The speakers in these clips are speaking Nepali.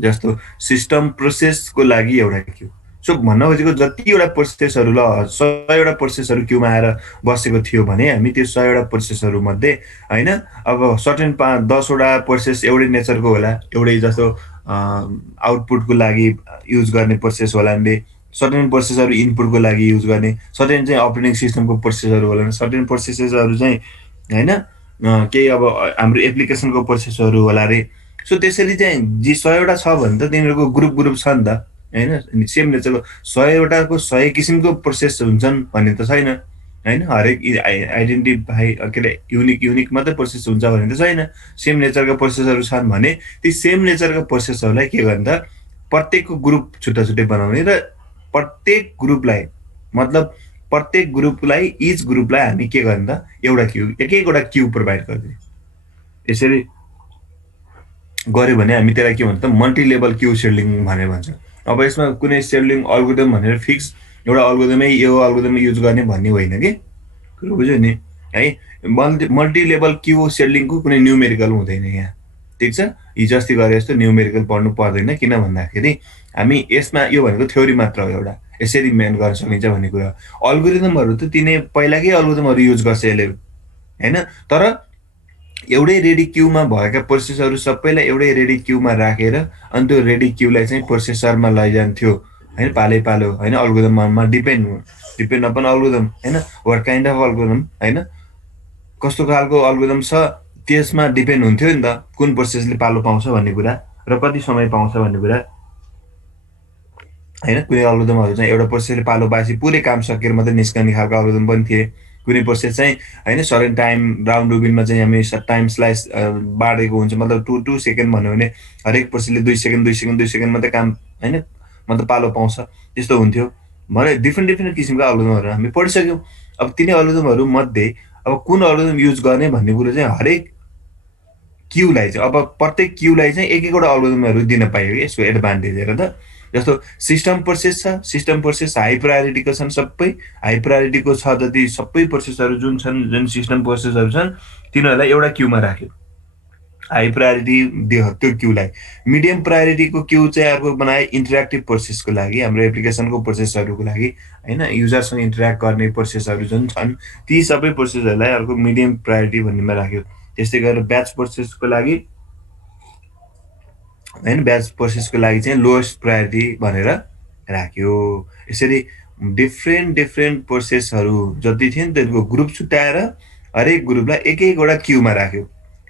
जस्तो सिस्टम प्रोसेसको लागि एउटा क्यू। सो भन्न खोजेको जतिवटा प्रोसेसहरू ल 100वटा प्रोसेसहरू क्यूमा आएर बसेको थियो भने हामी त्यो 100वटा प्रोसेसहरू मध्ये होइन अब सर्टेन 10वटा प्रोसेस एउटै नेचरको होला, एउटै जस्तो आउटपुटको लागि युज गर्ने प्रोसेस होला नि, सर्टेन प्रोसेसहरू इनपुटको लागि युज गर्ने, सर्टेन चाहिँ अपरेटिङ सिस्टमको प्रोसेसहरू होला, सर्टेन प्रोसेसहरू चाहिँ होइन केही अब हाम्रो एप्लिकेसनको प्रोसेसहरू होला रे। सो त्यसरी चाहिँ 100वटा छ भने त तिनीहरूको ग्रुप ग्रुप छ नि त होइन, सेम नेचरको 100वटाको 100 किसिमको प्रोसेस हुन्छन् भन्ने त छैन होइन, हरेक आइडेन्टिफाई के अरे युनिक युनिक मात्रै प्रोसेस हुन्छ भने त छैन। सेम नेचरका प्रोसेसहरू छन् भने ती सेम नेचरका प्रोसेसहरूलाई के गर्ने त प्रत्येकको ग्रुप छुट्टा छुट्टै बनाउने र प्रत्येक ग्रुपलाई मतलब प्रत्येक ग्रुपलाई इच ग्रुपलाई हामी के गर्ने त एउटा क्यू एक एकवटा क्यू प्रोभाइड गरिदिने। यसरी गऱ्यो भने हामी त्यसलाई के भन्छ त मल्टी लेभल क्यू सेड्युलिङ भनेर भन्छ। अब यसमा कुनै सेड्युलिङ अल्गोरिदम भनेर फिक्स एउटा अल्गोरिदमै यो अल्गोरिदम युज गर्ने भन्ने होइन कि, कुरो बुझ्यो नि है। मल्टी लेभल क्यू सेड्युलिङको कुनै न्युमेरिकल हुँदैन यहाँ, ठिक छ। हिजो अस्ति गरे जस्तो न्युमेरिकल पढ्नु पर्दैन, किन भन्दाखेरि हामी यसमा यो भनेको थ्योरी मात्र हो, एउटा यसरी मेन गर्न सकिन्छ भन्ने कुरा। अल्गोरिदमहरू त तिनै पहिलाकै अल्गोरिदमहरू युज गर्छ यसले होइन, तर एउटै रेडी क्यूमा भएका प्रोसेसहरू सबैलाई एउटै रेडी क्यूमा राखेर अनि त्यो रेडी क्यूलाई चाहिँ प्रोसेसरमा लैजान्थ्यो होइन, पालै पालो होइन, अल्गोरिदममा डिपेन्ड अपन अल्गोरिदम होइन, वाट काइन्ड अफ अल्गोरिदम होइन, कस्तो खालको अल्गोरिदम छ त्यसमा डिपेन्ड हुन्थ्यो नि त कुन प्रोसेसले पालो पाउँछ भन्ने कुरा र कति समय पाउँछ भन्ने कुरा होइन। कुनै अल्गोरिदमहरू चाहिँ एउटा प्रोसेसले पालो पाएपछि पुरै काम सकेर मात्रै निस्कने खालको अल्गोरिदम पनि थिए। कुनै प्रोसेस चाहिँ होइन सर्टेन टाइम राउन्ड रोबिनमा चाहिँ हामी टाइम स्लाइस बाँडेको हुन्छ, मतलब 2 सेकेन्ड भन्यो भने हरेक प्रोसेसले 2 सेकेन्ड मात्रै काम होइन मतलब पालो पाउँछ, त्यस्तो हुन्थ्यो भने डिफ्रेन्ट डिफ्रेन्ट किसिमका अल्गोरिदमहरू हामी पढिसक्यौँ। अब तिनै अल्गोरिदमहरू मध्ये अब कुन अल्गोरिदम युज गर्ने भन्ने कुरो चाहिँ हरेक क्यूलाई चाहिँ अब प्रत्येक क्यूलाई चाहिँ एक एकवटा अल्गोरिदमहरू दिन पाइयो कि यसको एडभान्टेज हेर त। जस्तो सिस्टम प्रोसेस छ, सिस्टम प्रोसेस हाई प्रायोरिटीको छन्, सबै हाई प्रायोरिटीको छ जति सबै प्रोसेसहरू जुन छन्, जुन सिस्टम प्रोसेसहरू छन् तिनीहरूलाई एउटा क्यूमा राख्यो, हाई प्रायोरिटी दियो त्यो क्यूलाई। मिडियम प्रायोरिटीको क्यू चाहिँ अर्को बनाए इन्टरेक्टिभ प्रोसेसको लागि, हाम्रो एप्लिकेसनको प्रोसेसहरूको लागि होइन, युजरसँग इन्टरेक्ट गर्ने प्रोसेसहरू जुन छन् ती सबै प्रोसेसहरूलाई अर्को मिडियम प्रायोरिटी भन्नेमा राख्यो। त्यस्तै गरेर ब्याच प्रोसेसको लागि होइन, ब्याच प्रोसेसको लागि चाहिँ लोएस्ट प्रायोरिटी भनेर राख्यो। यसरी डिफ्रेन्ट डिफ्रेन्ट प्रोसेसहरू जति थियो नि त्यसको ग्रुप छुट्याएर हरेक ग्रुपलाई एक एकवटा क्यूमा राख्यो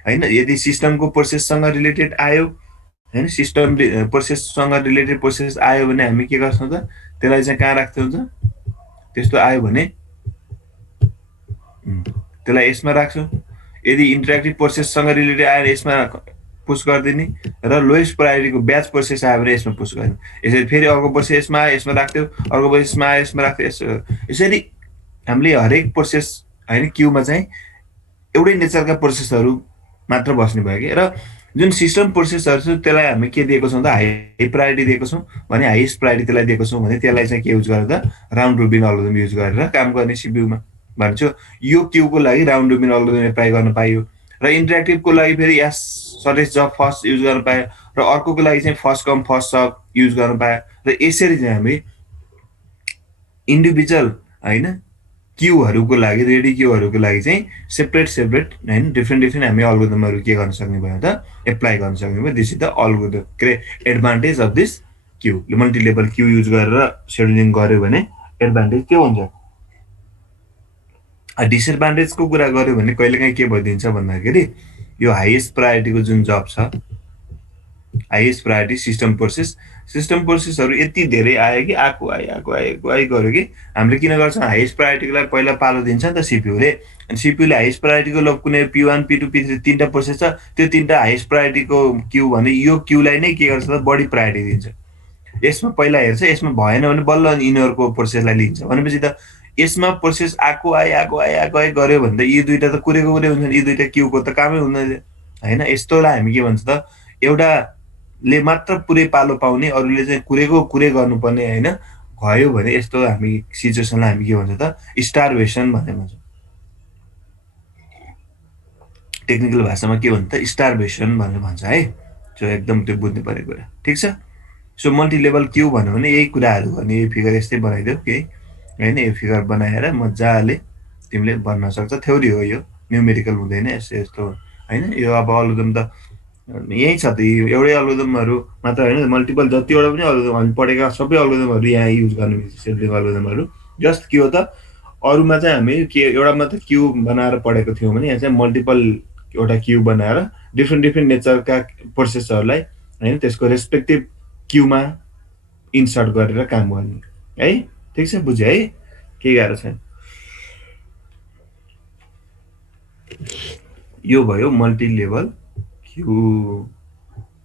होइन। यदि सिस्टमको प्रोसेससँग रिलेटेड आयो होइन, सिस्टम प्रोसेससँग रिलेटेड प्रोसेस आयो भने हामी के गर्छौँ त त्यसलाई चाहिँ कहाँ राख्छौँ त, त्यस्तो आयो भने त्यसलाई यसमा राख्छौँ। यदि इन्टरेक्टिभ प्रोसेससँग रिलेटेड आयो भने यसमा पुस गरिदिने र लोएस्ट प्रायोरिटीको ब्याच प्रोसेस आयो भने यसमा पुस गर्ने। यसरी फेरि अर्को प्रोसेस यसमा आयो यसमा राख्थ्यो, अर्को प्रोसेसमा आयो यसमा राख्थ्यो। यसरी हामीले हरेक प्रोसेस होइन क्यूमा चाहिँ एउटै नेचरका प्रोसेसहरू मात्र बस्ने भयो कि। र जुन सिस्टम प्रोसेसहरू छ त्यसलाई हामी के दिएको छौँ त हाई प्रायोरिटी दिएको छौँ भने हाइएस्ट प्रायोरिटी त्यसलाई दिएको छौँ भने त्यसलाई चाहिँ के युज गरेर राउन्ड रोबिन अल्गोरिदम युज गरेर काम गर्ने सिपियूमा भन्छु। यो क्यूको लागि राउन्ड रोबिन अल्गोरिदम एप्लाई गर्न पाइयो र इन्टरेक्टिभको लागि फेरि एस सर्टेज जब फर्स्ट युज गर्न पायो र अर्कोको लागि चाहिँ first come first serve use गर्न पायो। र यसरी चाहिँ हामी इन्डिभिजुअल होइन क्यूहरूको लागि रेडी क्यूहरूको लागि चाहिँ सेपरेट सेपरेट होइन डिफ्रेन्ट डिफ्रेन्ट हामी अल्गोरिदमहरू के गर्न सक्ने भयो त एप्लाई गर्न सक्ने भयो। दिस इज द अल्गोरिदम के अरे advantage of this Q. Multi level Q use गरेर सेड्युलिङ गर्यो भने एडभान्टेज के हुन्छ। डिसएडभान्टेजको कुरा गर्यो भने कहिलेकाहीँ के भइदिन्छ भन्दाखेरि यो हाइएस्ट प्रायोरिटीको जुन जब छ, हाइएस्ट प्रायोरिटी सिस्टम प्रोसेसहरू यति धेरै आयो कि आएको गर्यो कि हामीले किन गर्छौँ हाइएस्ट प्रायोरिटीलाई पहिला पालो दिन्छ नि त सिपियूले। अनि सिपियूले हाइएस्ट प्रायोरिटीको ल कुनै P1 P2 P3 तिनवटा प्रोसेस छ, त्यो तिनवटा हाइएस्ट प्रायोरिटीको क्यू भने यो क्यूलाई नै के गर्छ त बढी प्रायोरिटी दिन्छ। यसमा पहिला हेर्छ, यसमा भएन भने बल्ल यिनीहरूको प्रोसेसलाई लिन्छ। भनेपछि त यसमा प्रोसेस आएको आए गर्यो भने त यी दुईवटा त कुरेको हुन्छन्, यी दुईवटा क्यूको त कामै हुँदैन होइन। यस्तोलाई हामी के भन्छ त एउटाले मात्र पुरै पालो पाउने अरूले चाहिँ कुरे गर्नुपर्ने होइन भयो भने यस्तो हामी सिचुएसनलाई हामी के भन्छ त स्टारभेसन भनेर भन्छ। टेक्निकल भाषामा के भन्छ त स्टारभेसन भनेर भन्छ है। सो एकदम त्यो बुझ्नुपर्ने कुरा ठिक छ। सो मल्टी लेभल क्यु भन्यो भने यही कुराहरू गर्ने, यो फिगर यस्तै बनाइदेऊ केही होइन, यो फिगर बनाएर मजाले तिमीले भन्न सक्छ। थ्योरी हो यो, न्युमेरिकल हुँदैन यस्तो यस्तो होइन। यो अब अल्गोरिदम त यही छ त, एउटै अल्गोरिदमहरू मात्र होइन, मल्टिपल जतिवटा पनि अल्गोरिदम हामी पढेका सबै अल्गोरिदमहरू यहाँ युज गर्ने मिल्छ, सेड्युलिङ अल्गोरिदमहरू। जस्ट के हो त, अरूमा चाहिँ हामी के एउटा मात्र क्यु बनाएर पढेको थियौँ भने यहाँ चाहिँ मल्टिपल एउटा क्यु बनाएर डिफ्रेन्ट डिफ्रेन्ट नेचरका प्रोसेसहरूलाई होइन त्यसको रेस्पेक्टिभ क्युमा इन्सर्ट गरेर काम गर्ने है। ठिक छ, बुझ्यो है, केही गाह्रो छैन। यो भयो मल्टी लेभल क्यु।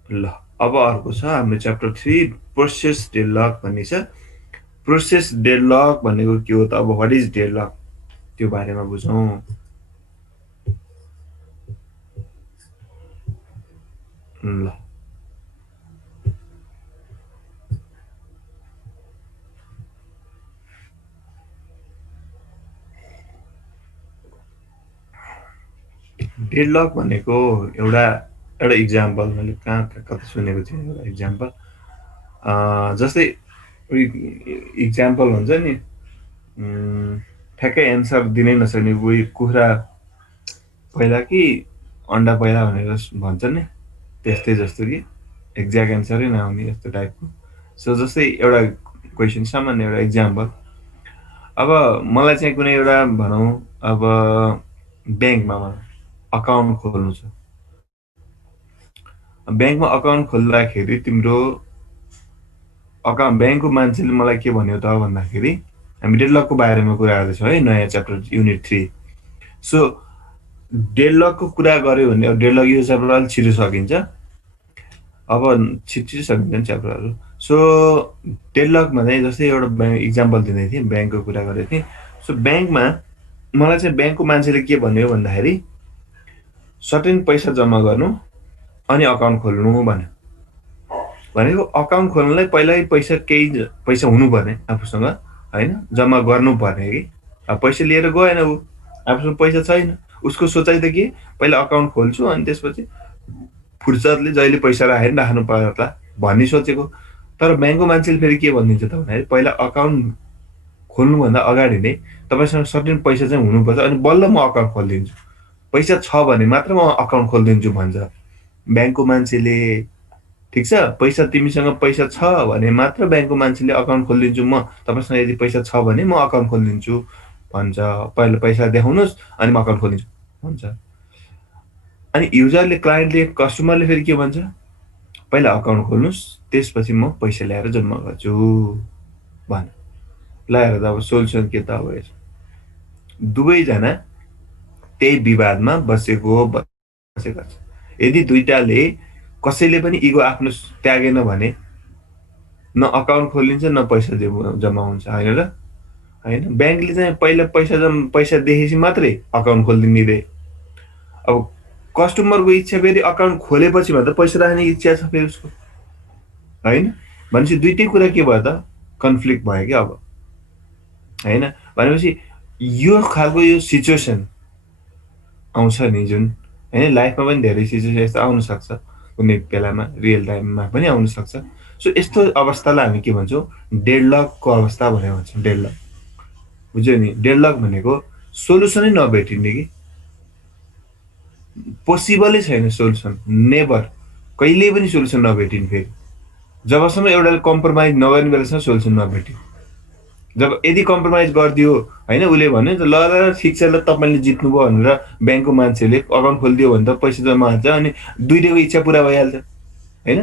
ल अब अर्को छ हाम्रो च्याप्टर 3 प्रोसेस डेडलक भन्ने छ। प्रोसेस डेडलक भनेको के हो त, अब व्हाट इज डेडलक त्यो बारेमा बुझौँ। ल डेडलक भनेको एउटा एउटा इक्जाम्पल मैले कहाँ कता सुनेको थिएँ, एउटा इक्जाम्पल जस्तै इक्जाम्पल हुन्छ नि, ठ्याक्कै एन्सर दिनै नसक्ने उही कुखुरा पहिला कि अन्डा पहिला भनेर भन्छ नि, त्यस्तै जस्तो कि एक्ज्याक्ट एन्सरै नआउने यस्तो टाइपको। सो जस्तै एउटा क्वेसन, सामान्य एउटा इक्जाम्पल, अब मलाई चाहिँ कुनै एउटा भनौँ अब ब्याङ्कमा अकाउन्ट खोल्नु छ। ब्याङ्कमा अकाउन्ट खोल्दाखेरि तिम्रो ब्याङ्कको मान्छेले मलाई के भन्यो त भन्दाखेरि, हामी डेडलकको बारेमा कुरा गर्दैछौँ है, नयाँ च्याप्टर युनिट 3। सो डेडलकको कुरा गऱ्यो भने अब डेडलक यो च्याप्टर अलिक छिटो सकिन्छ, अब छिटो सकिन्छ नि च्याप्टरहरू। सो डेडलकमा चाहिँ जस्तै एउटा ब्याङ्क इक्जाम्पल दिँदै थिएँ, ब्याङ्कको कुरा गरेको थिएँ। सो ब्याङ्कमा मलाई चाहिँ ब्याङ्कको मान्छेले के भन्यो भन्दाखेरि सर्टेन पैसा जम्मा गर्नु अनि अकाउन्ट खोल्नु भन्यो। भनेको अकाउन्ट खोल्नलाई पहिल्यै केही पैसा हुनुपर्ने आफूसँग होइन, जम्मा गर्नुपर्ने कि। अब पैसा लिएर गएन, ऊ आफूसँग पैसा छैन, उसको सोचाइ त के, पहिला अकाउन्ट खोल्छु अनि त्यसपछि फुर्सदले जहिले पैसा राख्नु पर्ला भन्ने सोचेको। तर ब्याङ्कको मान्छेले फेरि के भनिदिन्छ त भन्दाखेरि पहिला अकाउन्ट खोल्नुभन्दा अगाडि नै तपाईँसँग सर्टेन पैसा चाहिँ हुनुपर्छ, अनि बल्ल म अकाउन्ट खोलिदिन्छु, पैसा छ भने मात्र म अकाउन्ट खोलिदिन्छु भन्छ ब्याङ्कको मान्छेले। ठिक छ, पैसा तिमीसँग पैसा छ भने मात्र ब्याङ्कको मान्छेले अकाउन्ट खोलिदिन्छु म, तपाईँसँग यदि पैसा छ भने म अकाउन्ट खोलिदिन्छु भन्छ। पहिला पैसा देखाउनुहोस् अनि म अकाउन्ट खोलिदिन्छु भन्छ। अनि युजरले, क्लाइन्टले, कस्टमरले फेरि के भन्छ, पहिला अकाउन्ट खोल्नुहोस् त्यसपछि म पैसा ल्याएर जम्मा गर्छु भन। ल्याएर त अब सोल्युसन के त, अब दुवैजना त्यही विवादमा बसेको छ। यदि दुईटाले कसैले पनि इगो आफ्नो त्यागेन भने न अकाउन्ट खोलिन्छ न पैसा जम्मा हुन्छ, होइन र? होइन, ब्याङ्कले चाहिँ पहिला पैसा देखेपछि मात्रै अकाउन्ट खोलिदिने रे। अब कस्टमरको इच्छा फेरि अकाउन्ट खोलेपछि मात्र पैसा राख्ने इच्छा छ फेरि उसको, होइन? भनेपछि दुइटै कुरा के भयो त, कन्फ्लिक्ट भयो क्या अब, होइन? भनेपछि यो खालको यो सिचुएसन आउँछ नि जुन, होइन, लाइफमा पनि धेरै सिचुएसन यस्तो आउन सक्छ, कुनै बेलामा रियल टाइममा पनि आउन सक्छ। सो यस्तो अवस्थालाई हामी के भन्छौँ, डेडलकको अवस्था भनेर भन्छौँ। डेडलक बुझ्यो नि, डेडलक भनेको सोल्युसनै नभेटिने कि, पोसिबलै छैन सोल्युसन, नेभर, कहिल्यै पनि सोल्युसन नभेटिने। फेरि जबसम्म एउटाले कम्प्रोमाइज नगर्ने बेलासम्म सोल्युसन नभेट्यो। जब यदि कम्प्रोमाइज गरिदियो होइन, उसले भन्यो ल ल ठिक छ, ल तपाईँले जित्नुभयो भनेर ब्याङ्कको मान्छेले अकाउन्ट खोलिदियो भने त पैसा जम्मा हुन्छ अनि दुइटैको इच्छा पुरा भइहाल्छ, होइन?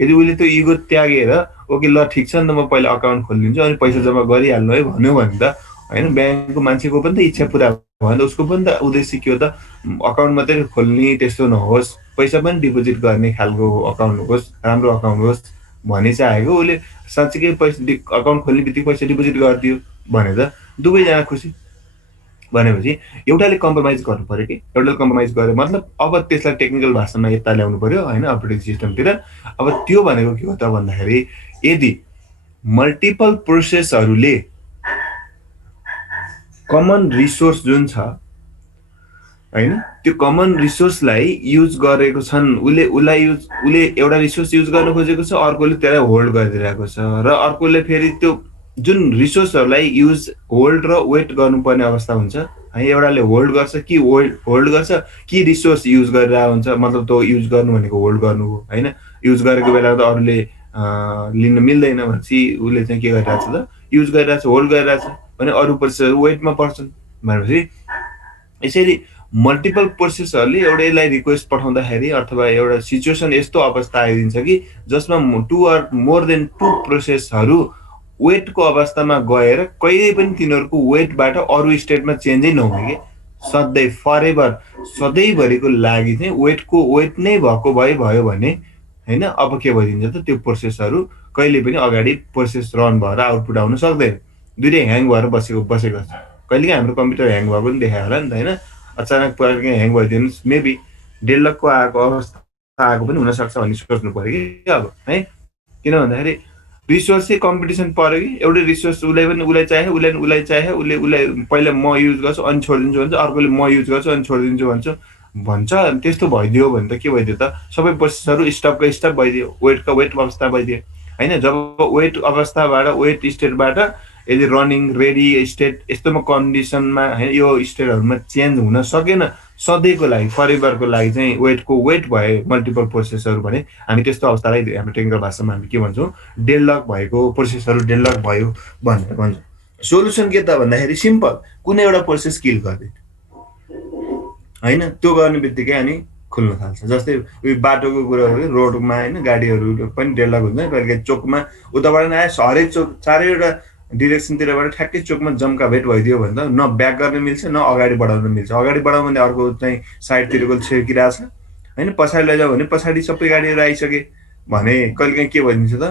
यदि उसले त्यो इगो त्यागेर ओके ल ठिक छ नि त म पहिला अकाउन्ट खोलिदिन्छु अनि पैसा जम्मा गरिहाल्नु है भन्यो भने त, होइन, ब्याङ्कको मान्छेको पनि त इच्छा पुरा भयो भने त उसको पनि त उद्देश्य के हो त, अकाउन्ट मात्रै खोल्ने त्यस्तो नहोस्, पैसा पनि डिपोजिट गर्ने खालको अकाउन्ट होस्, राम्रो अकाउन्ट होस् भन्ने चाहेको। उसले साँच्चीकै पैसा अकाउन्ट खोल्ने बित्तिकै पैसा डिपोजिट गरिदियो भने त दुवैजना खुसी। भनेपछि एउटाले कम्प्रोमाइज गर्नु पऱ्यो कि, एउटाले कम्प्रोमाइज गर्यो मतलब अब त्यसलाई टेक्निकल भाषामा यता ल्याउनु पऱ्यो, होइन, अपरेटिङ सिस्टमतिर। अब त्यो भनेको के हो त भन्दाखेरि, यदि मल्टिपल प्रोसेसहरूले कमन रिसोर्स जुन छ होइन? त्यो कमन रिसोर्सलाई युज गरेको छन्, उसले एउटा रिसोर्स युज गर्न खोजेको छ, अर्कोले त्यसलाई होल्ड गरिदिरहेको छ, र अर्कोले फेरि त्यो जुन रिसोर्सहरूलाई युज होल्ड र वेट गर्नुपर्ने अवस्था हुन्छ है, एउटाले होल्ड गर्छ कि होल्ड गर्छ कि रिसोर्स युज गरिरहेको हुन्छ, मतलब त्यो युज गर्नु भनेको होल्ड गर्नु हो होइन। युज गरेको बेला त अरूले लिन मिल्दैन भनेपछि उसले चाहिँ के गरिरहेको छ त, युज गरिरहेको छ, होल्ड गरिरहेको छ भने अरू प्रोसेसहरू वेटमा पर्छन् भनेपछि यसरी मल्टिपल प्रोसेसहरूले एउटैलाई रिक्वेस्ट पठाउँदाखेरि अथवा एउटा सिचुएसन यस्तो अवस्था आइदिन्छ कि जसमा two or more than two प्रोसेसहरू वेटको अवस्थामा गएर कहिले पनि तिनीहरूको वेटबाट अरू स्टेटमा चेन्जै नहुने कि सधैँ फरेभर सधैँभरिको लागि चाहिँ वेट नै भएको भयो भने होइन, अब के भइदिन्छ त त्यो प्रोसेसहरू कहिले पनि अगाडि प्रोसेस रन भएर आउटपुट आउन सक्दैन, दुइटै ह्याङ भएर बसेको छ। कहिलेकाहीँ हाम्रो कम्प्युटर ह्याङ भएको पनि देखायो होला नि त होइन, अचानक कहिलेकाहीँ ह्याङ भइदिनुहोस्, मेबी डेडलकको आएको अवस्था आएको पनि हुनसक्छ भन्ने सोच्नु पऱ्यो कि अब है। किन भन्दाखेरि रिसोर्स चाहिँ कम्पिटिसन पऱ्यो कि, एउटै रिसोर्स उसलाई चाहियो, उसलाई चाहियो, उसलाई पहिला म युज गर्छु अनि छोडिदिन्छु भन्छ, अर्कोले म युज गर्छु अनि छोडिदिन्छु भन्छ। त्यस्तो भइदियो भने त के भइदियो त, सबै प्रोसेसहरू स्टपको स्टप भइदियो, वेटको वेट अवस्था भइदियो होइन। जब वेट अवस्थाबाट वेट स्टेटबाट यदि रनिङ रेडी स्टेट यस्तोमा कन्डिसनमा होइन, यो स्टेटहरूमा चेन्ज हुन सकेन सधैँको लागि फरेभरको लागि चाहिँ वेटको वेट भए मल्टिपल प्रोसेसहरू भने हामी त्यस्तो अवस्थालाई हाम्रो टेक्निकल भाषामा हामी के भन्छौँ, डेडलक भएको प्रोसेसहरू डेडलक भयो भनेर भन्छौँ। सोल्युसन के त भन्दाखेरि सिम्पल, कुनै एउटा प्रोसेस किल गरिदिनु होइन, त्यो गर्ने बित्तिकै अनि खुल्न थाल्छ। जस्तै उयो बाटोको कुरा हो कि, रोडमा होइन गाडीहरू पनि डेडलक हुन्छ, कहिले चोकमा उताबाट आयो हरेक चोक चारैवटा डिरेक्सनतिरबाट ठ्याक्कै चोकमा जम्का भेट भइदियो भने त न ब्याक गर्न मिल्छ न अगाडि बढाउन मिल्छ। अगाडि बढाउँ भने अर्को चाहिँ साइडतिरको छेकिरहेछ होइन, पछाडि लैजाऊ भने पछाडि सबै गाडीहरू आइसके भने कहिलेकाहीँ के भइदिन्छ त,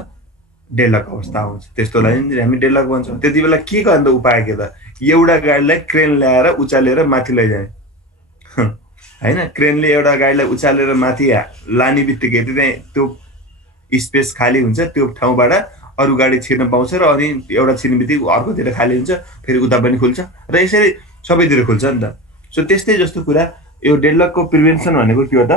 डेडलक अवस्था आउँछ। त्यस्तोलाई हामी डेडलक भन्छौँ। त्यति बेला के गर्ने त उपाय के त, एउटा गाडीलाई क्रेन ल्याएर उचालेर माथि लैजाने होइन, क्रेनले एउटा गाडीलाई उचालेर माथि लाने बित्तिकै चाहिँ त्यो स्पेस खाली हुन्छ, त्यो ठाउँबाट अरू गाडी छिर्न पाउँछ र अनि एउटा छिर्ने बित्तिकै अर्कोतिर खाली हुन्छ, फेरि उता पनि खुल्छ र यसरी सबैतिर खुल्छ नि त। सो त्यस्तै जस्तो कुरा यो डेडलकको प्रिभेन्सन भनेको के हो त,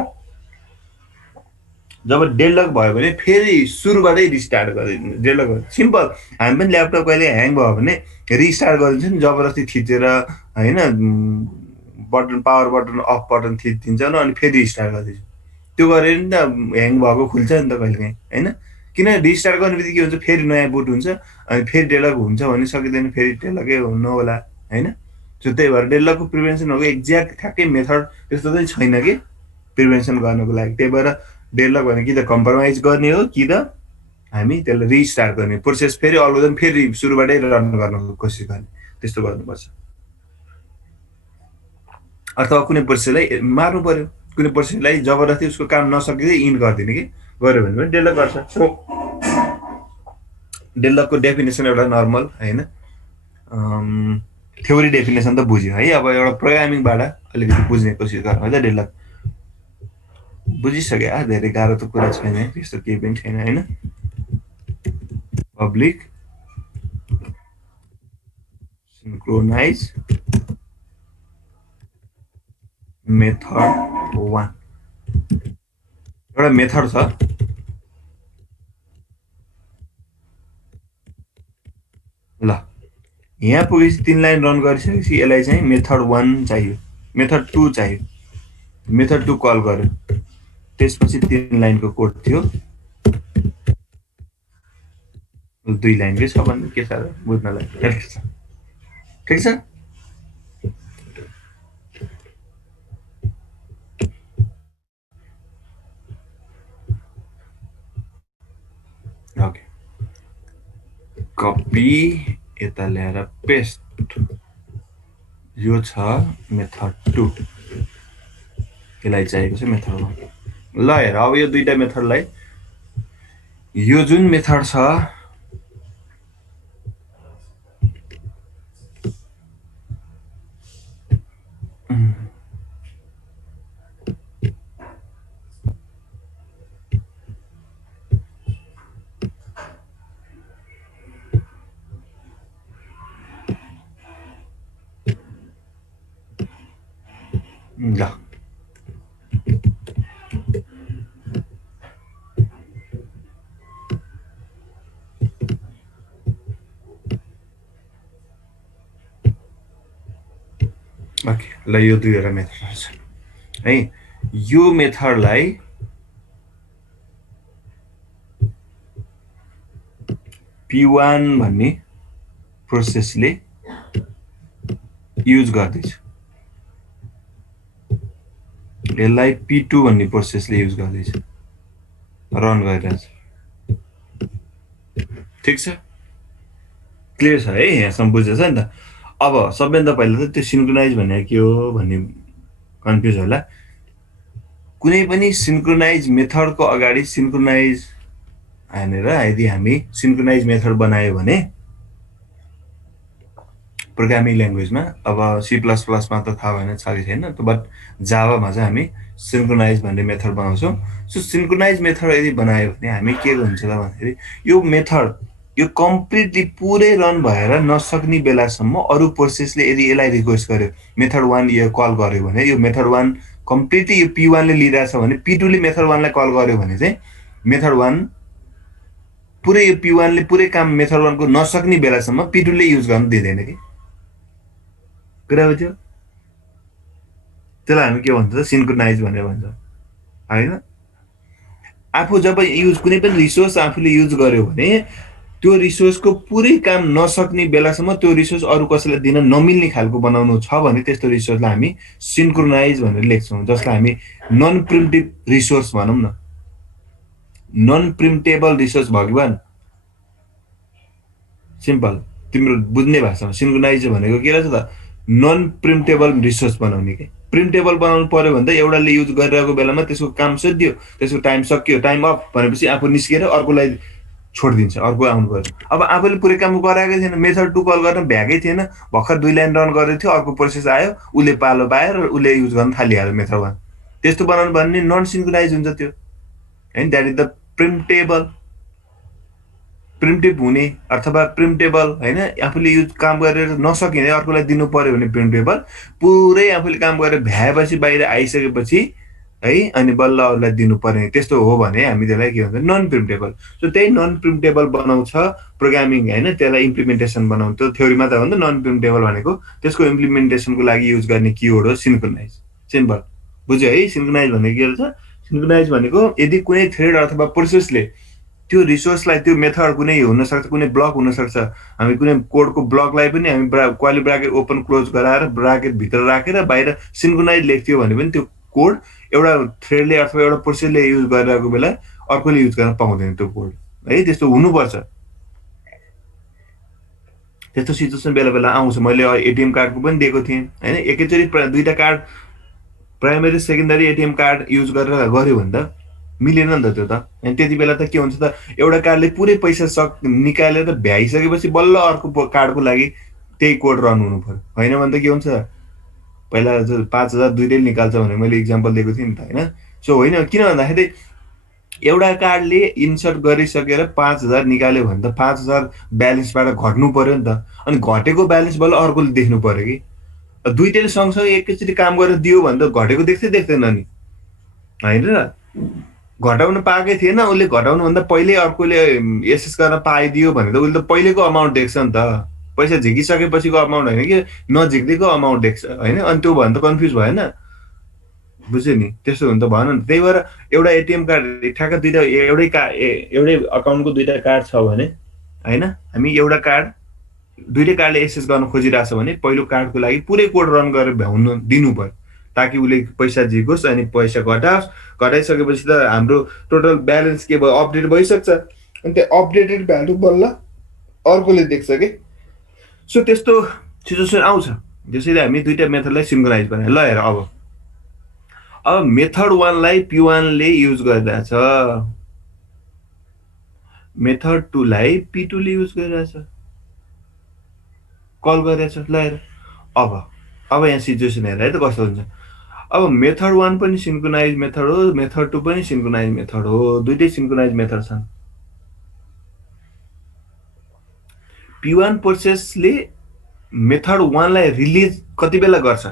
जब डेडलक भयो भने फेरि सुरुबाटै रिस्टार्ट गरिदिनु। डेडलक सिम्पल, हामी पनि ल्यापटप कहिले ह्याङ भयो भने रिस्टार्ट गरिदिन्छ नि, जबरजस्ती थिचेर होइन, button power button off button थिचिदिन्छ न अनि फेरि रिस्टार्ट गरिदिन्छ। त्यो गरेर नि त ह्याङ भएको खुल्छ नि त कहिलेकाहीँ होइन। किन रिस्टार्ट गर्ने बित्तिकै के हुन्छ, फेरि नयाँ बुट हुन्छ अनि फेरि डेडलक हुन्छ भने सकिँदैन, फेरि डेडलकै नहोला होइन। सो त्यही भएर डेडलकको प्रिभेन्सनको एक्ज्याक्ट ठ्याक्कै मेथड त्यस्तो चाहिँ छैन कि प्रिभेन्सन गर्नको लागि। त्यही भएर डेडलक भने कि त कम्प्रोमाइज गर्ने हो कि त हामी त्यसलाई रिस्टार्ट गर्ने, प्रोसेस फेरि अलगदन फेरि सुरुबाटै रन गर्न कोसिस गर्ने, त्यस्तो गर्नुपर्छ। अथवा कुनै प्रोसेसलाई मार्नु पर्यो, कुनै प्रोसेसलाई जबरजस्ती उसको काम नसकिँदै इन गरिदिने कि गऱ्यो भने पनि डेडलक गर्छ। सो डेडलकको डेफिनेसन एउटा नर्मल होइन थ्योरी डेफिनेसन त बुझ्यो है। अब एउटा प्रोग्रामिङबाट अलिकति बुझ्ने कोसिस गरौँ है त। डेडलक बुझिसक्यो, धेरै गाह्रो त कुरा छैन, त्यस्तो केही पनि छैन होइन। पब्लिक सिन्क्रोनाइज मेथड 1 एउटा मेथड छ, ल यहाँ पुगेपछि 3 लाइन रन गरिसकेपछि यसलाई चाहिँ मेथड 1 चाहियो, मेथड 2 चाहियो, मेथड 2 कल गर्यो, त्यसपछि 3 लाइनको कोड थियो, 2 लाइनकै छ भने के साह्रो बुझ्नलाई, ठिक छ। ओके, कपी यता ल्याएर पेस्ट, यो छ मेथड 2, यसलाई चाहिएको छ मेथड 1। ल हेर अब यो दुईटा मेथडलाई, यो जुन मेथड छ ल ओके, ल यो दुईवटा मेथड छ है। यो मेथडलाई P1 भन्ने प्रोसेसले युज गर्दैछ, यसलाई P2 भन्ने प्रोसेसले युज गर्दैछ, रन गरिरहेछ। ठिक छ, क्लियर छ है, यहाँसम्म बुझेछ नि त। अब सबैभन्दा पहिला त त्यो सिन्क्रोनाइज भनेको के हो भन्ने कन्फ्युज होला। कुनै पनि सिन्क्रोनाइज मेथडको अगाडि सिन्क्रोनाइज हानेर यदि हामी सिन्क्रोनाइज मेथड बनायो भने प्रोग्रामिङ ल्याङ्ग्वेजमा, अब C++ मा त थाहा भएन छ कि छैन, बट जावामा चाहिँ हामी सिन्क्रोनाइज भन्ने मेथड बनाउँछौँ। सो सिन्क्रोनाइज मेथड यदि बनायो भने हामी के हुन्छ त भन्दाखेरि यो मेथड यो कम्प्लिटली पुरै रन भएर नसक्ने बेलासम्म अरू प्रोसेसले यदि यसलाई रिक्वेस्ट गर्यो, मेथड 1 यो कल गर्यो भने यो मेथड 1 कम्प्लिटली यो P1 ले लिइरहेछ भने P2 ले मेथड 1 लाई कल गर्यो भने चाहिँ मेथड 1 पुरै यो P1 ले पुरै काम मेथड 1 को नसक्ने बेलासम्म P2 ले युज गर्न दिँदैन कि। कुरा बुझ्यो? त्यसलाई हामी के भन्छ त सिन्क्रोनाइज भनेर भन्छौँ हैन। आफू जब युज कुनै पनि रिसोर्स आफूले युज गर्यो भने त्यो रिसोर्सको पुरै काम नसक्ने बेलासम्म त्यो रिसोर्स अरू कसैलाई दिन नमिल्ने खालको बनाउनु छ भने त्यस्तो रिसोर्सलाई हामी सिन्क्रोनाइज भनेर लेख्छौँ, जसलाई हामी नन प्रिम्टिभ रिसोर्स भनौँ न। नन प्रिम्टेबल रिसोर्स भयो कि भएन? सिम्पल, तिम्रो बुझ्ने भाषामा सिन्क्रोनाइज भनेको के रहेछ त? नन प्रिम्टेबल रिसोर्स बनाउने के। प्रिम्टेबल बनाउनु पर्यो भने त एउटाले युज गरिरहेको बेलामा त्यसको काम सिद्धियो, त्यसको टाइम सकियो, टाइम अफ भनेपछि आफू निस्किएर अर्कोलाई छोडिदिन्छ, अर्को आउनु पर्यो। अब आफूले पुरै काम गराएकै थिएन, मेथड 2 कल गर्न भ्याएकै थिएन, भर्खर 2 लाइन रन गरेको थियो, अर्को प्रोसेस आयो, उसले पालो पायो र उसले युज गर्न थालिहाल्यो मेथड 1। त्यस्तो बनाउनु भने नन सिन्क्रोनाइज हुन्छ त्यो हैन। द्याट इज द प्रिम्टेबल, प्रिम्टिभ हुने अथवा प्रिम्टेबल हैन। आफूले युज काम गरेर नसकिने अर्कोलाई दिनु पर्यो भने प्रिम्टेबल, पुरै आफूले काम गरेर भ्याएपछि बाहिर आइसकेपछि है अनि बल्ल अरूलाई दिनु पर्ने, त्यस्तो हो भने हामी त्यसलाई के भन्छ नन प्रिम्टेबल। सो त्यही नन प्रिम्टेबल बनाउँछ प्रोग्रामिङ हैन, त्यसलाई इम्प्लिमेन्टेसन बनाउँछ। थ्योरीमा त हो नि त नन प्रिम्टेबल भनेको, त्यसको इम्प्लिमेन्टेसनको लागि युज गर्ने किवर्ड हो सिन्क्रोनाइज। सिम्पल बुझ्यो है? सिन्क्रोनाइज भनेको के रहेछ? सिन्क्रोनाइज भनेको यदि कुनै थ्रेड अथवा प्रोसेसले त्यो रिसोर्सलाई, त्यो मेथड कुनै हुनसक्छ, कुनै ब्लक हुनसक्छ, हामी कुनै कोडको ब्लकलाई पनि हामी कर्ली ब्राकेट ओपन क्लोज गराएर ब्राकेट भित्र राखेर बाहिर सिन्क्रोनाइज लेख्थ्यो भने पनि त्यो कोड एउटा थ्रेडले अथवा एउटा प्रोसेसले युज गरिरहेको बेला अर्कोले युज गर्न पाउँदैन त्यो कोड है। त्यस्तो हुनुपर्छ। त्यस्तो सिचुएसन बेला बेला आउँछ। मैले एटिएम कार्डको पनि दिएको थिएँ हैन, एकैचोटि दुईटा card primary secondary ATM card use गरेर गर्यो भने त मिलेन नि त त्यो त। अनि त्यति बेला त के हुन्छ त, एउटा कार्डले पुरै पैसा निकालेर भ्याइसकेपछि बल्ल अर्को कार्डको लागि त्यही कोड रन हुनु पर्यो, होइन भने त के हुन्छ, पहिला 5000 दुईटैले निकाल्छ भने मैले इक्जाम्पल दिएको थिएँ नि त हैन। सो होइन, किन भन्दाखेरि एउटा कार्डले इन्सर्ट गरिसकेर 5000 निकाल्यो भने त 5000 ब्यालेन्सबाट घट्नु पर्यो नि त। अनि घटेको ब्यालेन्स बल्ल अर्कोले देख्नु पर्यो कि। दुईटैले सँगसँगै एकैचोटि काम गरेर दियो भने त घटेको देख्दैन नि होइन र। घटाउन पाएकै थिएन, उसले घटाउनुभन्दा पहिल्यै अर्कोले एसेस गर्न पाइदियो भने त उसले त पहिलेको अमाउन्ट देख्छ नि त। पैसा झिकिसकेपछिको अमाउन्ट होइन कि नझिक्दैको अमाउन्ट देख्छ होइन। अनि त्यो भयो भने त कन्फ्युज भएन, बुझ्यो नि? त्यस्तो हुन त भएन नि। त्यही भएर एउटा एटिएम कार्ड ठ्याक्क दुईटा एउटै अकाउन्टको दुईटा कार्ड छ भने होइन, हामी एउटा कार्ड दुईटै कार्डले एक्सेस गर्न खोजिरहेछ भने पहिलो कार्डको लागि पुरै कोड रन गरेर भ्याउनु दिनु पर्यो, ताकि उसले पैसा झिकोस् अनि पैसा घटाओस्। घटाइसकेपछि त हाम्रो टोटल ब्यालेन्स के भयो, अपडेट भइसक्छ। अनि त्यो अपडेटेड भ्यालु बल्ल अर्कोले देख्छ कि। सो त्यस्तो सिचुएसन आउँछ, जसरी हामी दुईटा मेथडलाई सिन्क्रोनाइज बनायो। ल हेर, अब मेथड 1 लाई P1 ले युज गरिरहेछ, मेथड 2 लाई P2 ले युज गरिरहेछ, कल गरिरहेछ। ल हेर, अब यहाँ सिचुएसन हेर है त कस्तो हुन्छ। अब मेथड 1 पनि सिन्क्रोनाइज मेथड हो, मेथड 2 पनि सिन्क्रोनाइज मेथड हो, दुईटै सिन्क्रोनाइज मेथड छन्। P1 प्रोसेसले मेथड 1 लाई रिलिज कति बेला गर्छ,